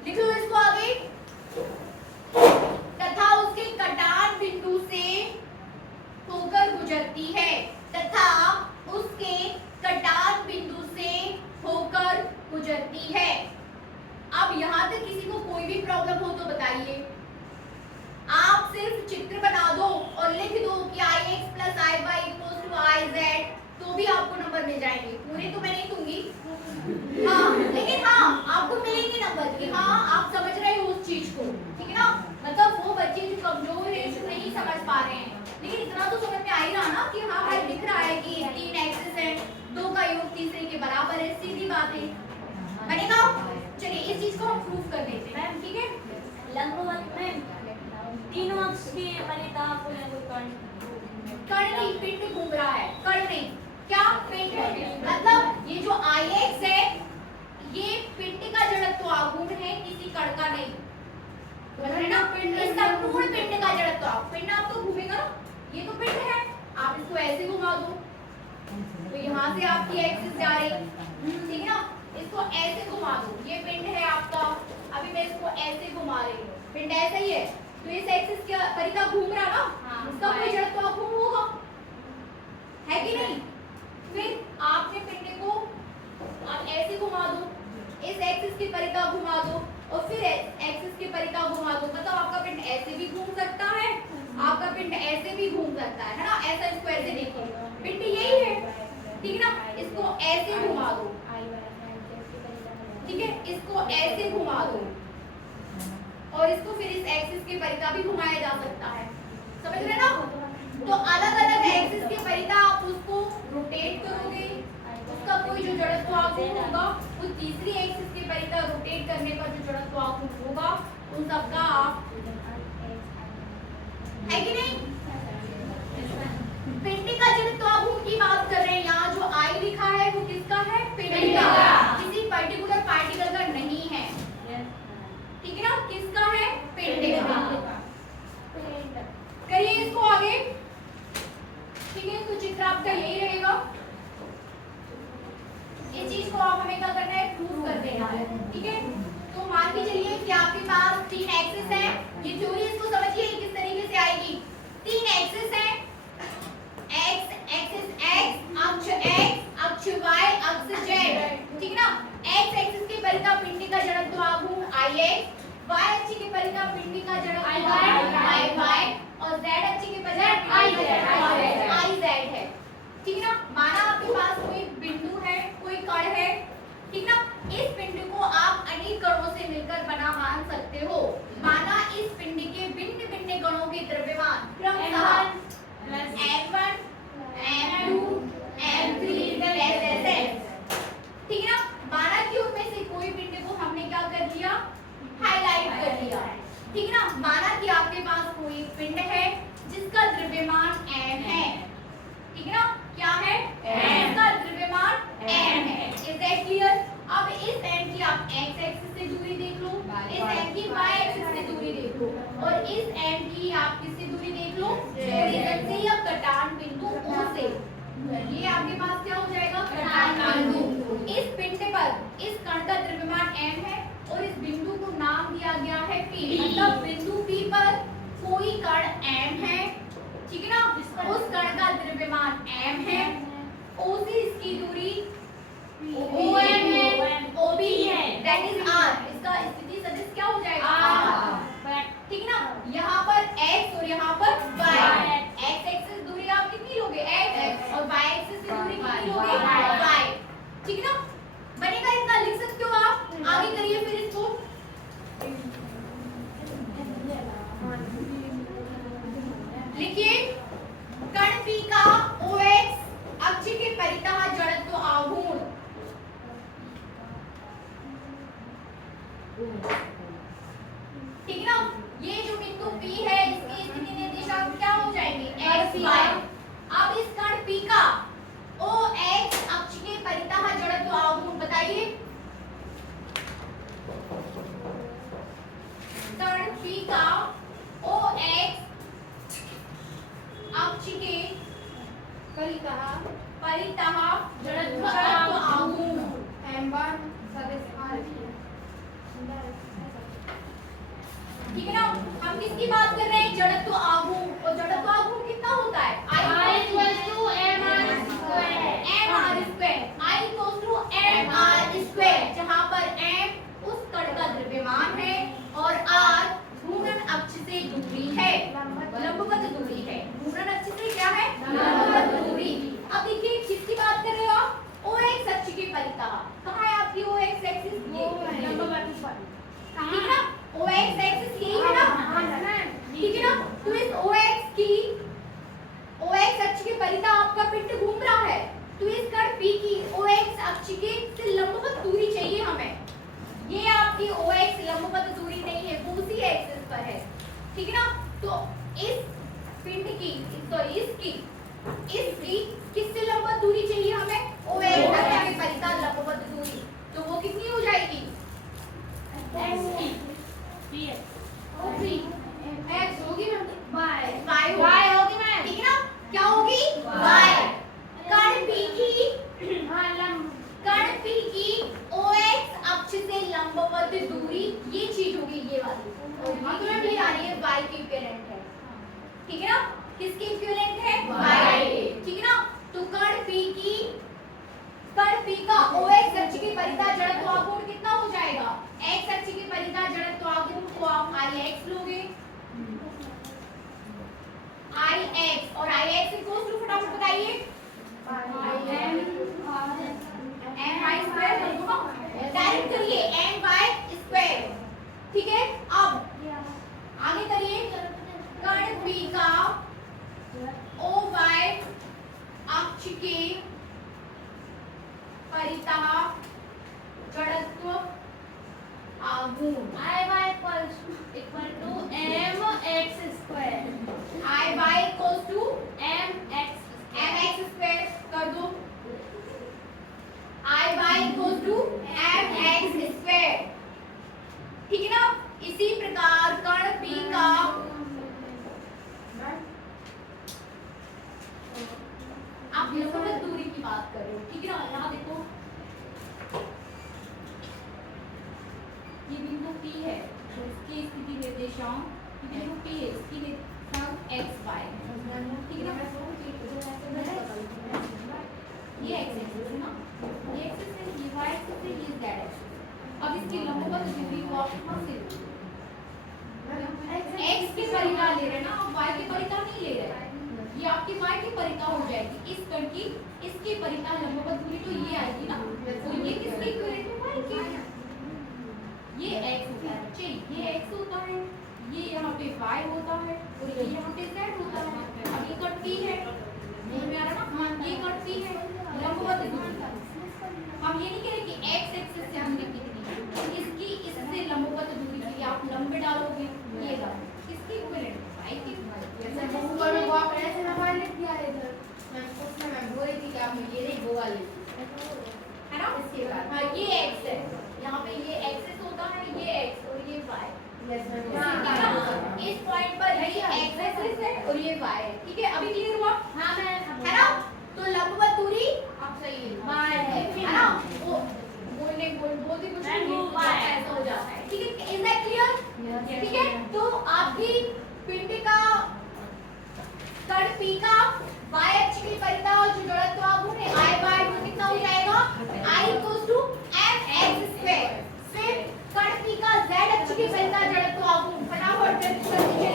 लिख लो इसको आगे, तथा उसके कटान बिंदु से होकर गुजरती है, तथा उसके कटान बिंदु से होकर गुजरती है। अब यहाँ तक किसी को कोई भी प्रॉब्लम हो तो बताइए। आप सिर्फ चित्र बना दो और लिख दो कि I X plus I Y equals to I Z, तो तो भी आपको नंबर मिल जाएंगे, पूरे तो मैं नहीं दूंगी। हाँ लेकिन हाँ आपको मिलेंगे नंबर कि हाँ आप समझ रहे हो उस चीज को, ठीक है ना। मतलब वो बच्चे जो कमजोर है, जो नहीं समझ पा रहे हैं, लेकिन इतना तो समझ में आ ही रहा ना कि हाँ भाई दिख रहा है कि 3 एक्सिस है, 2 का योग तीसरे के बराबर है, सीधी बात है, बनेगा। चलिए इस चीज को हम प्रूफ कर देते हैं, ठीक है। लंबवत में तीनों अक्ष के परिता कण नहीं, पिंड घूम रहा है, कण नहीं, क्या पिंड है। मतलब ये जो Ix है ये पिंड का जड़त्व आघूर्ण है, किसी कण का नहीं, है ना। इस संपूर्ण पिंड का जड़त्व, पिंड आपको घूमेगा ना, ये तो पिंड है, आप इसको ऐसे घुमा दो तो यहाँ से आपकी एक्सिस जा रही, ठीक है ना। इसको ऐसे घुमा दो, ये पिंड है आपका, अभी मैं इसको ऐसे घुमा रही हूँ, पिंड ऐसा ही है, तो इस एक्सिस के परिता घूम रहा ना, इसका कोई जड़त्व आघूर्ण होगा, है कि नहीं। फिर आपने पिंड को आप ऐसे घुमा दो, इस एक्सिस की परिता घुमा दो और फिर एक्सिस की परिता घुमा दो, मतलब आपका पिंड ऐसे भी घूम सकता है, आपका पिंड ऐसे भी घूम सकता है ना। ऐसा इसको ऐसे देखो, पिंड यही है, ठीक है ना। इसको ऐसे घुमा दो, ठीक है, इसको ऐसे घुमा दो और इसको फिर इस एक्सिस के परिता भी घुमाया जा सकता है, समझ रहे ना। तो अलग अलग एक्सिस के परिता आप उसको रोटेट करोगे, उसका कोई जो जड़त्व आघूर्ण होगा वो तीसरी एक्सिस के परिता रोटेट करने पर जो जड़त्व आघूर्ण होगा उन सबका आप, है कि नहीं। पिंड का जड़त्व आघूर्ण की बात कर रहे हैं, यहाँ जो I लिखा है वो किसका है, पिंड का, किसी पर्टिकुलर पार्टिकल का नहीं है, ठीक है ना, किसका है, पिंड का। करिए इसको आगे, ठीक है। तो चित्र आपका यही रहेगा, इस चीज को आप हमें क्या करना है, प्रूव कर देना है, ठीक है। तो मान के चलिए कि आपके पास 3 एक्सिस है, ये थ्योरी इसको समझिए किस तरीके से आएगी। 3 एक्सिस है, एक्सिस x, अक्ष x, अक्ष y, अक्ष z, ठीक है ना। x एक्सिस के परिता पिंड का जड़त्व आघूर्ण Ix, y अक्ष के परिता पिंड का जड़त्व Iy और z अक्ष के परिता Iz है, ठीक है ना। माना आपके पास कोई बिंदु है, कोई कण है, ठीक ना। इस पिंड को आप अनेक कणों से मिलकर बना मान सकते हो। माना इस पिंड के भिन्न भिन्न कणों के द्रव्यमान क्रमशः M1, M2, M3 ऐसे, ठीक है ना। माना कि उनमें से कोई पिंड को हमने क्या कर दिया, हाईलाइट कर दिया, ठीक है ना। माना कि आपके पास कोई पिंड है जिसका द्रव्यमान m है, ठीक है ना, क्या है, इसका द्रव्यमान m है, इज दैट क्लियर। अब इस m की आप x एक्सिस से दूरी देख लो, इस m की y एक्सिस से दूरी देख लो और इस m की आप किससे दूरी देख लो, ओरिजिन से या कटान बिंदु O से। ये आपके पास क्या हो जाएगा, कटान बिंदु। इस पिंड पर इस कण का द्रव्यमान m है और इस बिंदु को नाम दिया गया है P, मतलब बिंदु P पर कोई कण m है, ठीक है ना। उस कण का द्रव्यमान m है, O से इसकी दूरी OM है, OB है, दैट इज R। इसका स्थिति सदिश क्या हो जाएगा, R, ठीक है ना। यहाँ पर x और यहाँ पर y, x एक्सिस दूरी आप कितनी लोगे, x और y एक्सिस की दूरी कितनी लोगे, y, ठीक है ना। बनेगा, इतना लिख सकते हो आप। आगे करिए फिर इसको, लिखिए कण P का OX अक्ष के परितः जड़त्व आघूर्ण, ठीक है ना। ये जो बिंदु P है इसकी स्थिति निर्देशांक क्या हो जाएंगे, x y। अब इस कण P का OX अक्ष के परितः जड़त्व आघूर्ण बताइए। कण P का OX अक्ष के परितः जड़त्व आघूर्ण M1 सदिश R, ठीक है ना। हम किसकी बात कर रहे हैं, जड़त्व आघूर्ण, और जड़त्व आघूर्ण कितना होता है, I equals to mr², जहाँ पर m उस कण का द्रव्यमान है और r घूर्णन अक्ष से दूरी है, लंबवत दूरी है। घूर्णन अक्ष से क्या है, लंबवत दूरी। अब देखिए किसकी बात तो इसकी किससे लंबवत दूरी चाहिए हमें? OX अक्ष के परितः लंबवत दूरी, तो वो कितनी हो जाएगी? X होगी मैम, Y होगी मैम, ठीक है ना? क्या होगी? Y। कण P की OX अक्ष से लंबवत दूरी ये चीज होगी, ये वाली। और ये आ रही है Y की इक्विवेलेंट है, ठीक है ना? किसकी इक्विवेलेंट है? Y, ठीक है ना? तो कण P का OX अक्ष के परितः जड़त्व आघूर्ण कितना हो जाएगा? X अक्ष के परितः जड़त्व आघूर्ण को आप Ix लोगे, Ix और Ix इक्वल्स टू, फटाफट बताइए, my स्क्वायर होगा, डायरेक्ट करिए my स्क्वायर, ठीक है? अब आगे करिए, कण P का OY अक्ष के परितः जड़त्व आघूर्ण IY equal to mx square Iy equals to mx mx square कर दो, Iy equals to mx square, ठीक है ना? इसी प्रकार कण P का आप लंबवत दूरी की बात कर रहे हो, ठीक है ना? यहाँ देखो ये बिंदु P है, तो इसकी स्थिति निर्देशांक ये बिंदु P है, इसकी निर्देशांक x y है, ठीक है ना? ये x एक्सिस है ना, ये एक्सिस है, ये y एक्सिस है, ये z एक्सिस। अब इसकी लंबवत दूरी को आप कहाँ से लोगे? x के परितः ले रहे हैं ना, आप y के परितः नहीं ले रहे हैं, ये आपकी y की परितः हो जाएगी। इस कण की इसके परितः लंबवत दूरी तो ये आएगी ना, तो ये किसकी इक्विवेलेंट है? y की। ये x होता है बच्चे, ये x होता है, ये यहाँ पे y होता है और ये यहाँ पे z होता है। अब ये कट p है, समझ में आ रहा ना? ये कट p है, लंबवत दूरी। हम ये नहीं कह रहे कि x एक्सिस से दूरी कितनी है, इसकी इससे लंबवत दूरी के लिए आप लंब डालोगे, ये बात किसकी इक्विवेलेंट है? y की। जैसे ऊपर में वो आप ऐसे नंबर लिख दिया है इधर, मैं उसमें मैं बोल रही थी कि आप ये नहीं वो वाले, है ना? इसके बाद हाँ ये x है, यहाँ पे ये एक्सिस होता है, ये x और ये y। इस पॉइंट पर ये x एक्सिस है और ये y है, ठीक है? अभी क्लियर हुआ? हाँ मैं है ना? तो लंबवत दूरी आप सही है ना? वो बोलते कुछ नहीं, ऐसा हो जाता है, ठीक है? Is that clear? ठीक है? तो आपकी पिंड का कण P का y अक्ष के परितः जो जड़त्व आघूर्ण है Iy वो कितना हो जाएगा? I equals to mx square. फिर कण P का z अक्ष के परितः जड़त्व आघूर्ण, फटाफट करते चलिए,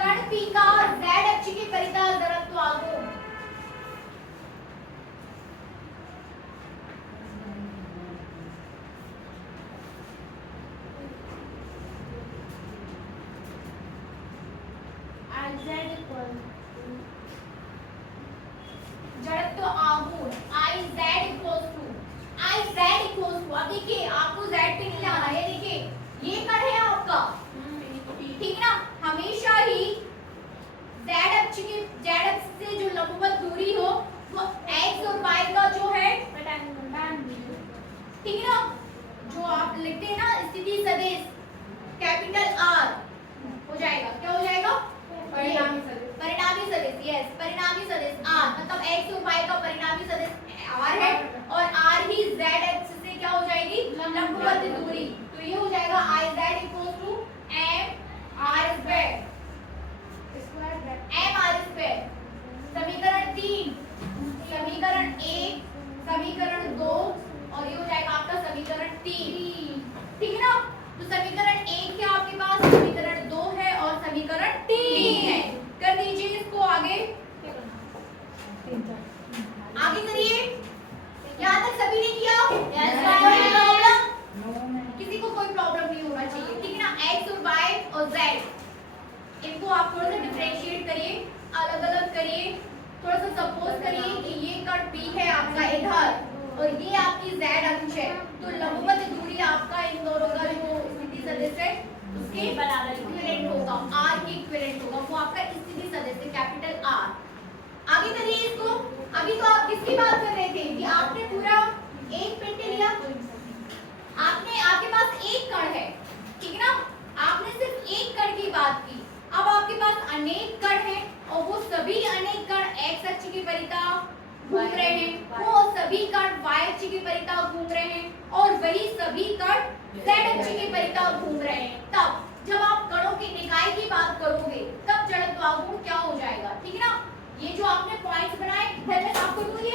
कण P का z अक्ष के परितः जड़त्व आघूर्ण जड़त्व आघूर्ण Iz इक्वल्स टू, अब देखिए आपको z पे नहीं जाना है, देखिए ये कण है आपका, ठीक है ना? हमेशा ही z अक्ष से जो लंबवत दूरी हो वो x और y का जो है, ठीक है ना? जो आप लिखते हैं ना स्थिति सदिश कैपिटल R हो जाएगा, क्या हो जाएगा? परिणामी सदिश, यस, परिणामी सदिश R, मतलब x और y का परिणामी सदिश R है और R ही z एक्सिस से क्या हो जाएगी? लंबवत दूरी, तो ये हो जाएगा Iz equals to mr square, mr square. समीकरण 3, समीकरण 1, समीकरण 2 और ये हो जाएगा आपका समीकरण 3, ठीक है ना? तो समीकरण 1 क्या आपके पास, समीकरण 2 है और समीकरण 3 है। कर दीजिए इसको आगे करिए, यहाँ तक सभी ने किया? किसी को कोई प्रॉब्लम नहीं होना चाहिए, ठीक है ना? x और y और z इनको आप थोड़ा सा डिफरेंशिएट करिए, अलग अलग करिए, थोड़ा सा सपोज करिए कि ये कट P है आपका इधर और ये आपकी z अक्ष है, तो लंबवत दूरी आपका इन दोनों का जो स्थिति सदिश है उसके के बराबर इक्विवेलेंट होगा, आर के इक्विवेलेंट होगा, वो आपका स्थिति सदस्य कैपिटल आर। आगे करिए इसको। अभी तो आप किसकी बात कर रहे थे कि आपने पूरा एक पिंड लिया, आपके पास एक कण है, ठीक है ना, आपने सिर्फ एक कण की बात की। अब आपके पास अनेक कण हैं और वो सभी अनेक कण एक्स अक्ष के परितः घूम रहे हैं, वो सभी कण y अक्ष के परितः घूम रहे हैं और वही सभी कण z अक्ष के परितः घूम रहे हैं। तब जब आप कणों की निकाय की बात करोगे तब जड़त्व आघूर्ण क्या हो जाएगा, ठीक है ना। ये जो आपने पॉइंट्स बनाए घर में साफ कर दूंगी।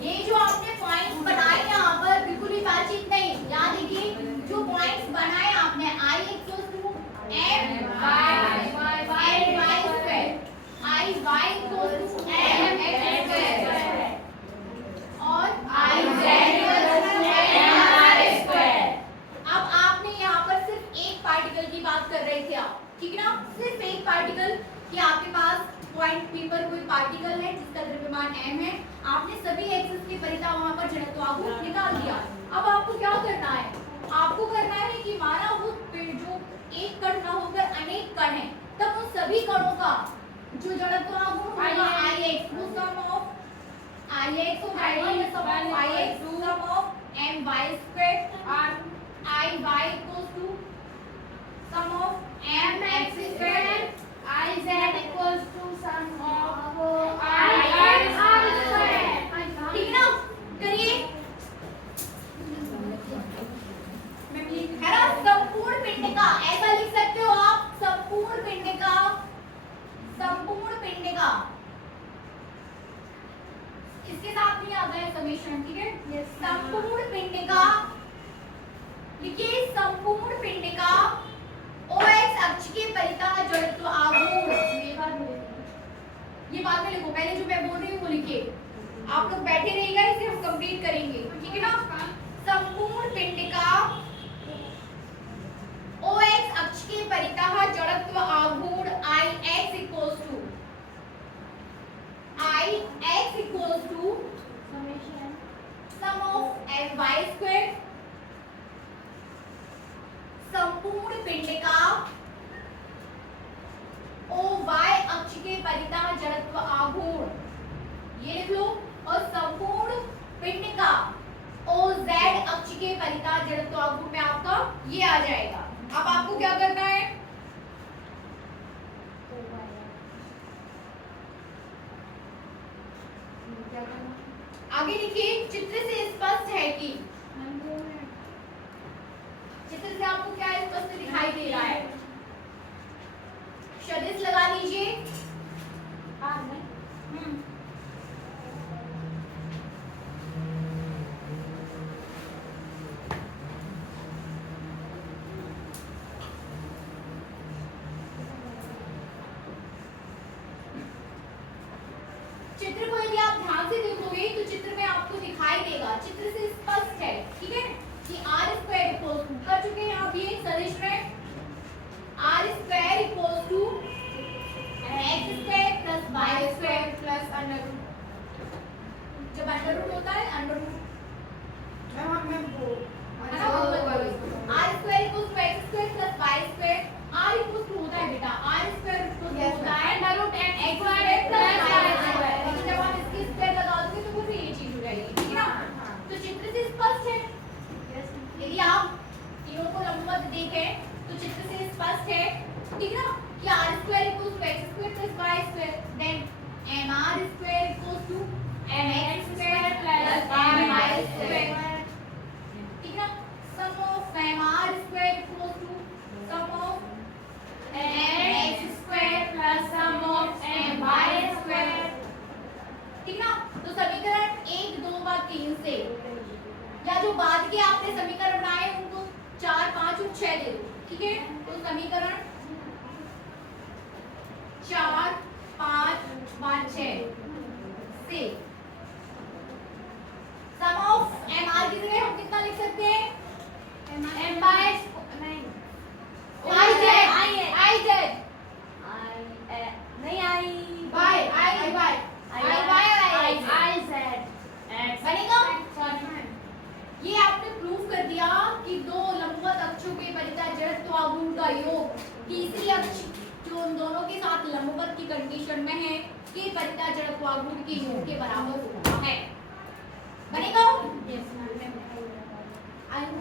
ये जो आपने पॉइंट्स बनाए यहाँ पर बिल्कुल भी बातचीत नहीं, यहाँ देखिए जो पॉइंट्स बनाए आपने i equals to m y square, i y equals to m x square और i z equals to m r square। अब आपने यहाँ पर सिर्फ एक पार्टिकल की बात कर रहे थे आप, ठीक है ना, सिर्फ एक पार्टिकल कि आपके पास पॉइंट P पर कोई पार्टिकल है जिसका द्रव्यमान m है, आपने सभी एक्सिस के परितः वहां पर जड़त्व आघूर्ण निकाल दिया। अब आपको क्या करना है, आपको करना है कि माना वो जो एक कण ना होकर अनेक कण है, तब उन सभी कणों का जो जड़त्व आघूर्ण होगा Ix, वो सम ऑफ Ix हो जाएगा, ये sum of Ix sum of my square और Iy equals to sum of mx square, Iz equals to sum of Ir square। ठीक है ना, करिए। है ना, संपूर्ण पिंड का ऐसा लिख सकते हो आप, संपूर्ण पिंड का, संपूर्ण पिंड का इसके साथ नहीं आता है समीकरण, ठीक है। संपूर्ण पिंड का लिखिए, संपूर्ण पिंड का OX अक्ष के परितः जड़त्व आघूर्ण, ये बाद में लिखो, पहले जो मैं बोल रही हूँ वो लिखिए। आप लोग बैठे रहिएगा, इसे हम कंप्लीट करेंगे, ठीक है ना। संपूर्ण पिंड का OX अक्ष के परितः जड़त्व आघूर्ण Ix equals to sum of my square, संपूर्ण पिंड का OY अक्ष के परितः जड़त्व आघूर्ण, ये लिख लो, और संपूर्ण पिंड का OZ अक्ष के परितः जड़त्व आघूर्ण में आपका ये आ जाएगा। अब आपको क्या करना है, आगे लिखिए। चित्र से स्पष्ट है कि, चित्र से आपको क्या स्पष्ट दिखाई दे रहा है, सदिश लगा लीजिए। चित्र को यदि आप ध्यान से देखोगे तो चित्र में आपको दिखाई देगा, चित्र से स्पष्ट है, ठीक है, कि r स्क्वायर इक्वल्स टू, कर चुके हैं आप ये सदिश में, r square equals to x square plus y square plus under root, जब अंडर रूट होता है under root r square equals to x square plus y square, r equals to होता है बेटा, r स्क्वायर इक्वल्स टू होता है under root x square plus y square, जब आप इसकी स्क्वायर लगा दोगे तो फिर ये चीज हो जाएगी, ठीक है ना। तो चित्र से स्पष्ट है, यदि आप तीनों को लंबवत देखें तो चित्र से स्पष्ट है, ठीक है ना, कि r square equals to x square plus y square, then mr square equals to mx square plus my square, ठीक है ना। Sum of mr square equals to sum of mx square plus sum of my square, ठीक ना। तो समीकरण 1, 2 व 3 से, या जो बाद के आपने समीकरण बनाए उनको 4, 5 और 6 दे दो, ठीक है। तो समीकरण 4, 5 व 6 से सम ऑफ mr की जगह हम कितना लिख सकते हैं, प्रूव कर दिया कि दो लंबवत अक्षों के परितः जड़त्व आघूर्ण का योग तीसरी अक्ष जो उन दोनों के साथ लंबवत की कंडीशन में है कि परितः जड़त्व आघूर्ण के योग के बराबर होता है। बनेगा?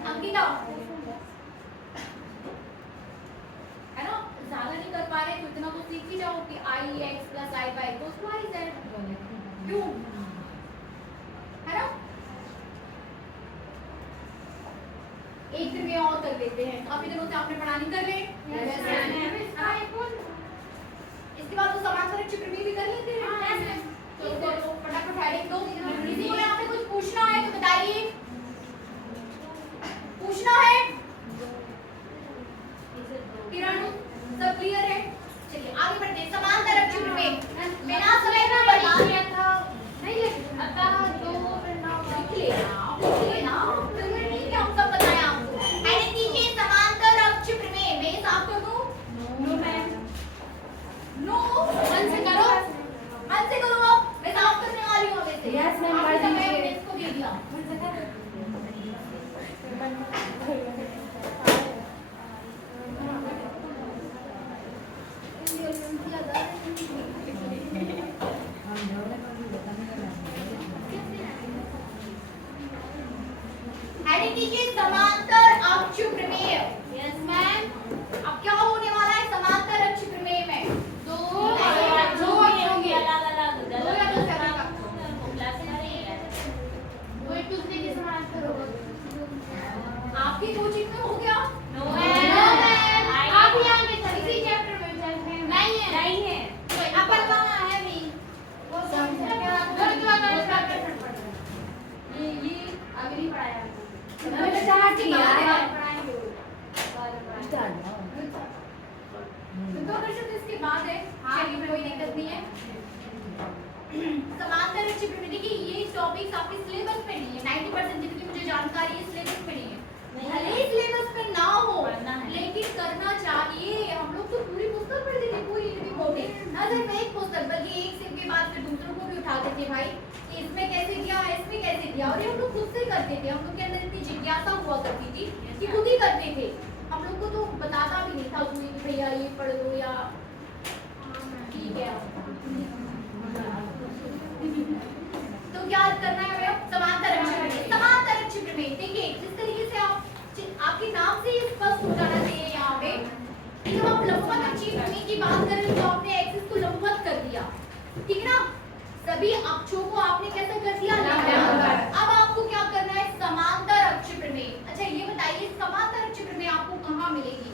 अंकिता है ना, ज्यादा नहीं कर पा रहे तो इतना तो सीख ही जाओ कि I X plus I Y equals to I Z. क्यों? है ना? एक दिन में और कर लेते हैं, काफी दिनों से आपने पढ़ा नहीं कर रहे। इसके बाद तो समांतर चित्र भी कर लेते हैं। तो फटाफट हेडिंग दो। किसी को यहाँ पे कुछ पूछना है तो बताइए। पूछना है? किरण सब क्लियर है? चलिए आगे बढ़ते हैं। समांतर चित्र में बिना समय ना बढ़ा नहीं अतः दो लिख लेना हम सब बताएं आपको। हेडिंग दीजिए समांतर अक्ष प्रमेय। मैं साफ कर दूं? No ma'am. नो मन से करो, मन से करो। मैं साफ करने वाली हूं वैसे। यस मैम कर दीजिए। मैंने इसको दे दिया। हेडिंग दीजिए समांतर अक्ष प्रमेय। Yes ma'am. अब क्या होने वाला है समांतर अक्ष प्रमेय में? दो होंगे अलग-अलग दो या दो से अधिक वो एक दूसरे के समांतर होगा। आपकी कोचिंग में हो गया? No ma'am. आप यहाँ के इसी चैप्टर में नहीं है। अपन कहाँ है भी? वो ये अभी नहीं पढ़ाया। इसके बाद है। चलिए कोई दिक्कत नहीं है। समांतर अक्ष प्रमेय देखिए ये टॉपिक्स आपके सिलेबस में नहीं है। 90% जितनी मुझे जानकारी है सिलेबस में नहीं है। भले ही सिलेबस में ना हो लेकिन करना चाहिए। हम लोग तो पूरी पुस्तक पढ़ देते, पूरी रिपोर्टिंग ना सिर्फ एक पुस्तक बल्कि एक से के बाद फिर दूसरों को भी उठाते थे भाई कि इसमें कैसे किया, इसमें कैसे किया। और ये हम लोग खुद से करते थे। हम लोग के अंदर इतनी जिज्ञासा हुआ करती थी कि खुद ही करते थे। हम लोग को तो बताता भी नहीं था कोई कि भैया ये पढ़ लो या ठीक है। तो क्या करना है भैया? समांतर अक्ष प्रमेय। समांतर अक्ष प्रमेय देखिए जिस तरीके से आपके नाम से ही स्पष्ट हो जाना चाहिए यहाँ पे कि जब आप लंबवत अक्षीय प्रमेय की बात करें तो आपने एक्सिस को लंबवत कर दिया, ठीक है ना। सभी अक्षों को आपने कैसे कर दिया? लंबवत। अब आपको क्या करना है? समांतर अक्ष प्रमेय। अच्छा ये बताइए समांतर अक्ष प्रमेय आपको कहाँ मिलेगी?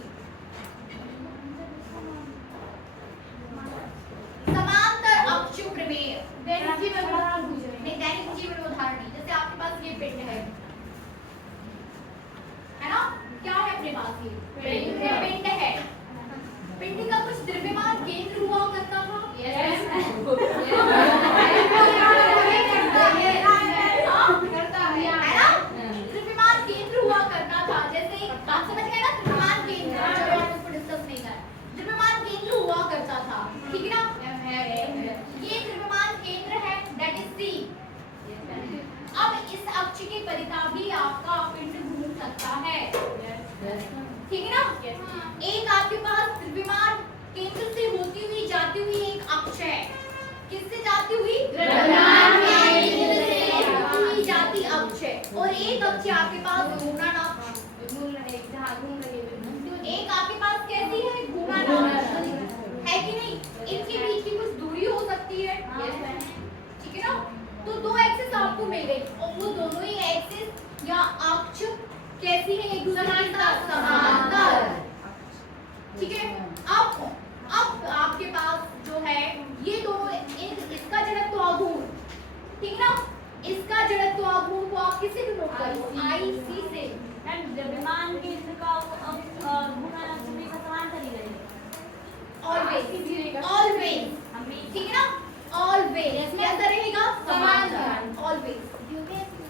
समांतर अक्ष प्रमेय दैनिक जीवन में, दैनिक जीवन में उदाहरण नहीं। जैसे आपके पास ये पिंड है ना, क्या है अपने पास? ये पिंड है। पिंड का कुछ द्रव्यमान केंद्र हुआ करता था। यस करता है ना। द्रव्यमान केंद्र हुआ करता था। जैसे आप समझ गए ना द्रव्यमान केंद्र, जो हम इसको डिस्कस नहीं कर। द्रव्यमान केंद्र हुआ करता था, ठीक है ना। ये द्रव्यमान केंद्र है दैट इज सी। अब इस अक्ष के परितः भी आपका पिंड घूम सकता है, ठीक है ना। एक आपके पास द्रव्यमान केंद्र से होती हुई जाती हुई एक अक्ष है। किससे जाती हुई? द्रव्यमान केंद्र से होती हुई जाती अक्ष है। और एक अक्ष आपके पास घूर्णन अक्ष। एक आपके पास कैसी है? घूर्णन अक्ष है कि नहीं। इनके बीच की कुछ दूरी हो सकती है, ठीक है ना। तो दो एक्सिस आपको मिल गई और वो दोनों ही एक्सिस या अक्ष कैसी है? एक दूसरे के साथ समांतर, ठीक है। अब आपके पास जो है ये दोनों इसका जड़त्व आघूर्ण, ठीक है ना। इसका जड़त्व आघूर्ण को आप किससे डिनोट करो? आई सी से। मैम द्रव्यमान केंद्र का घूर्णन अक्ष में समांतर ही रहेगा। ऑलवेज ठीक है ना। ऑलवेज कैसा रहेगा? समांतर ऑलवेज।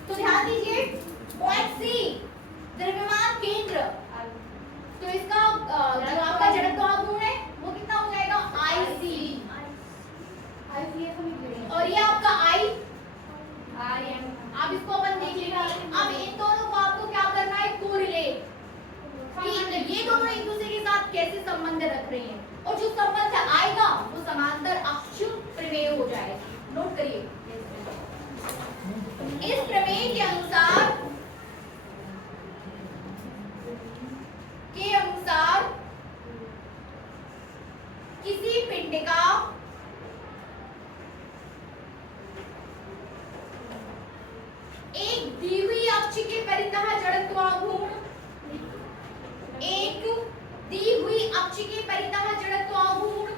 तो ध्यान दीजिए पॉइंट सी नोट करिए। इस प्रमेय के अनुसार किसी पिंड का एक दी हुई अक्ष के परितः जड़त्व आघूर्ण, एक दी हुई अक्ष के परितः जड़त्व आघूर्ण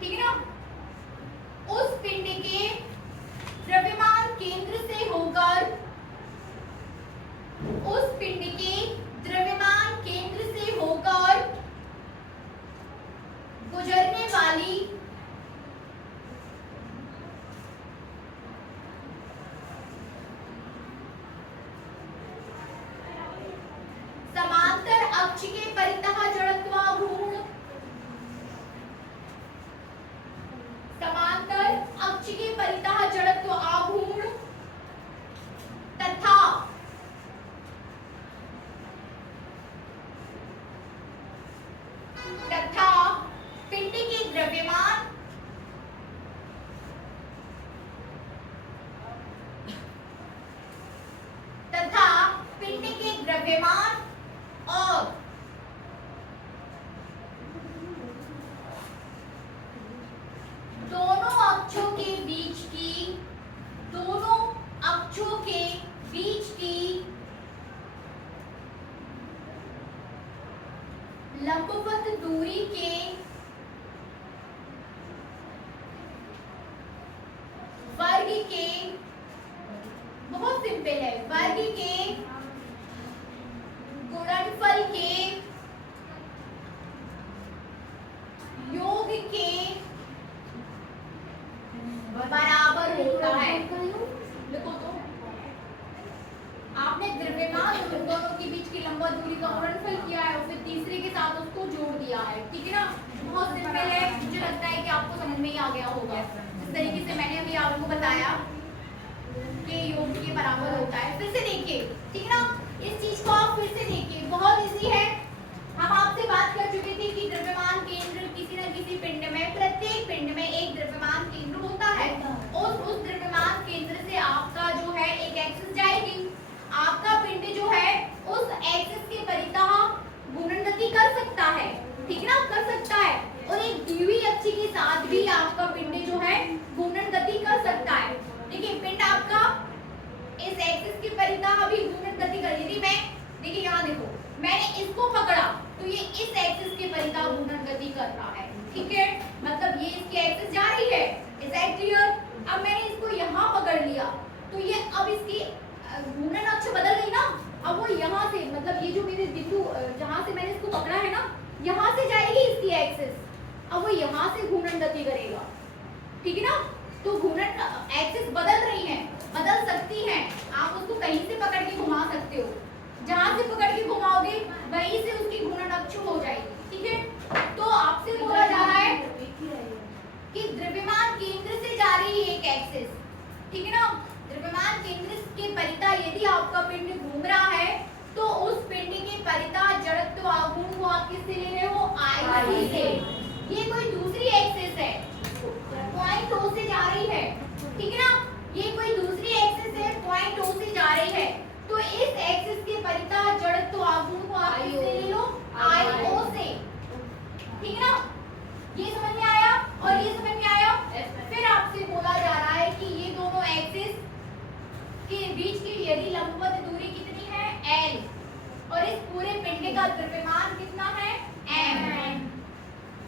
ठीक है ना, उस पिंड के द्रव्यमान केंद्र से होकर, उस पिंड के द्रव्यमान केंद्र से होकर गुजरने वाली समांतर अक्ष के परितः जड़त्व आघूर्ण, समांतर अक्ष के परितः जड़त्व आघूर्ण तथा पिंड के द्रव्यमान और दोनों अक्षों के बीच की लंबवत दूरी के वर्ग के, बहुत सिंपल है, वर्ग के गुणनफल के योग के बराबर होता है। देखो तो आपने द्रव्यमान और दोनों के बीच की लंबवत दूरी का गुणनफल किया है और फिर तीसरे के साथ उसको जोड़ दिया है, ठीक है ना। बहुत सिंपल है, मुझे लगता है कि आपको समझ में ही आ गया होगा। इस तरीके से मैंने अभी आपको बताया कि योग के बराबर होता है। फिर से देखिए, ठीक है ना, इस चीज को आप फिर से देखिए, बहुत इजी है। हम आपसे बात कर चुके थे कि द्रव्यमान केंद्र किसी न किसी पिंड में, प्रत्येक पिंड में एक द्रव्यमान केंद्र होता है और उस द्रव्यमान केंद्र से आपका जो है एक एक्सिस जाएगी। आपका पिंड जो है उस एक्सिस के परितः घूर्णन गति कर सकता है, ठीक है ना, कर सकता है। और एक दी हुई अक्ष के साथ भी आपका पिंड जो है घूर्णन गति कर सकता है। देखिए पिंड आपका इस एक्सिस के परितः भी घूर्णन गति कर, यदि मैं, देखिए यहाँ देखो, मैंने इसको पकड़ा तो ये इस एक्सिस के परितः घूर्णन गति कर रहा है, ठीक है, मतलब ये इसकी एक्सिस जा रही है। Is that clear? अब मैंने इसको यहाँ पकड़ लिया तो ये अब इसकी घूर्णन अक्ष बदल गई ना। अब वो यहाँ से, मतलब ये जो मेरे बिंदु जहाँ से मैंने इसको पकड़ा है ना, यहाँ से जाएगी इसकी एक्सिस, अब वो यहाँ से घूर्णन गति करेगा, ठीक है ना। तो घूर्णन एक्सिस बदल रही है, बदल सकती है, आप उसको कहीं से पकड़ के घुमा सकते हो, जहाँ से पकड़ के घुमाओगे वहीं से उसकी घूर्णन अक्ष हो जाएगी, ठीक है। तो आपसे बोला जा रहा है कि द्रव्यमान केंद्र से जा रही है एक एक्सिस, ठीक है ना, द्रव्यमान केंद्र के परितः यदि आपका पिंड घूम रहा है तो उस पिंड के परितः जड़त्व आघूर्ण को आप किससे ले रहे हो? आई से। ये कोई दूसरी एक्सिस है, पॉइंट O से जा रही है, ठीक है ना, ये कोई दूसरी एक्सिस है, पॉइंट O से जा रही है, तो इस एक्सिस के परितः जड़त्व आघूर्ण को आप किससे ले लो? IO से, ठीक है ना। ये समझ में आया और ये समझ में आया। फिर आपसे बोला जा रहा है कि ये दोनों एक्सिस के बीच की यदि लंबवत दूरी कितनी है? L, और इस पूरे पिंड का द्रव्यमान कितना है? M।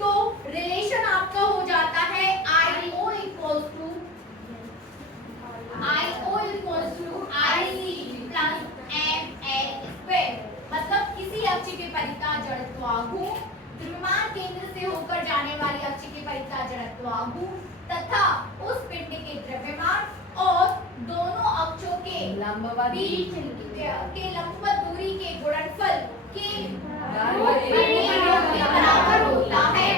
तो रिलेशन आपका हो जाता है IO equals to IC plus ML square, मतलब किसी अक्ष के परितः जड़त्व आघूर्ण, द्रव्यमान केंद्र से होकर जाने वाली अक्ष के परितः जड़त्व आघूर्ण तथा उस पिंड के द्रव्यमान और दोनों अक्षों के लंबवत दूरी के गुणनफल के बराबर होता है।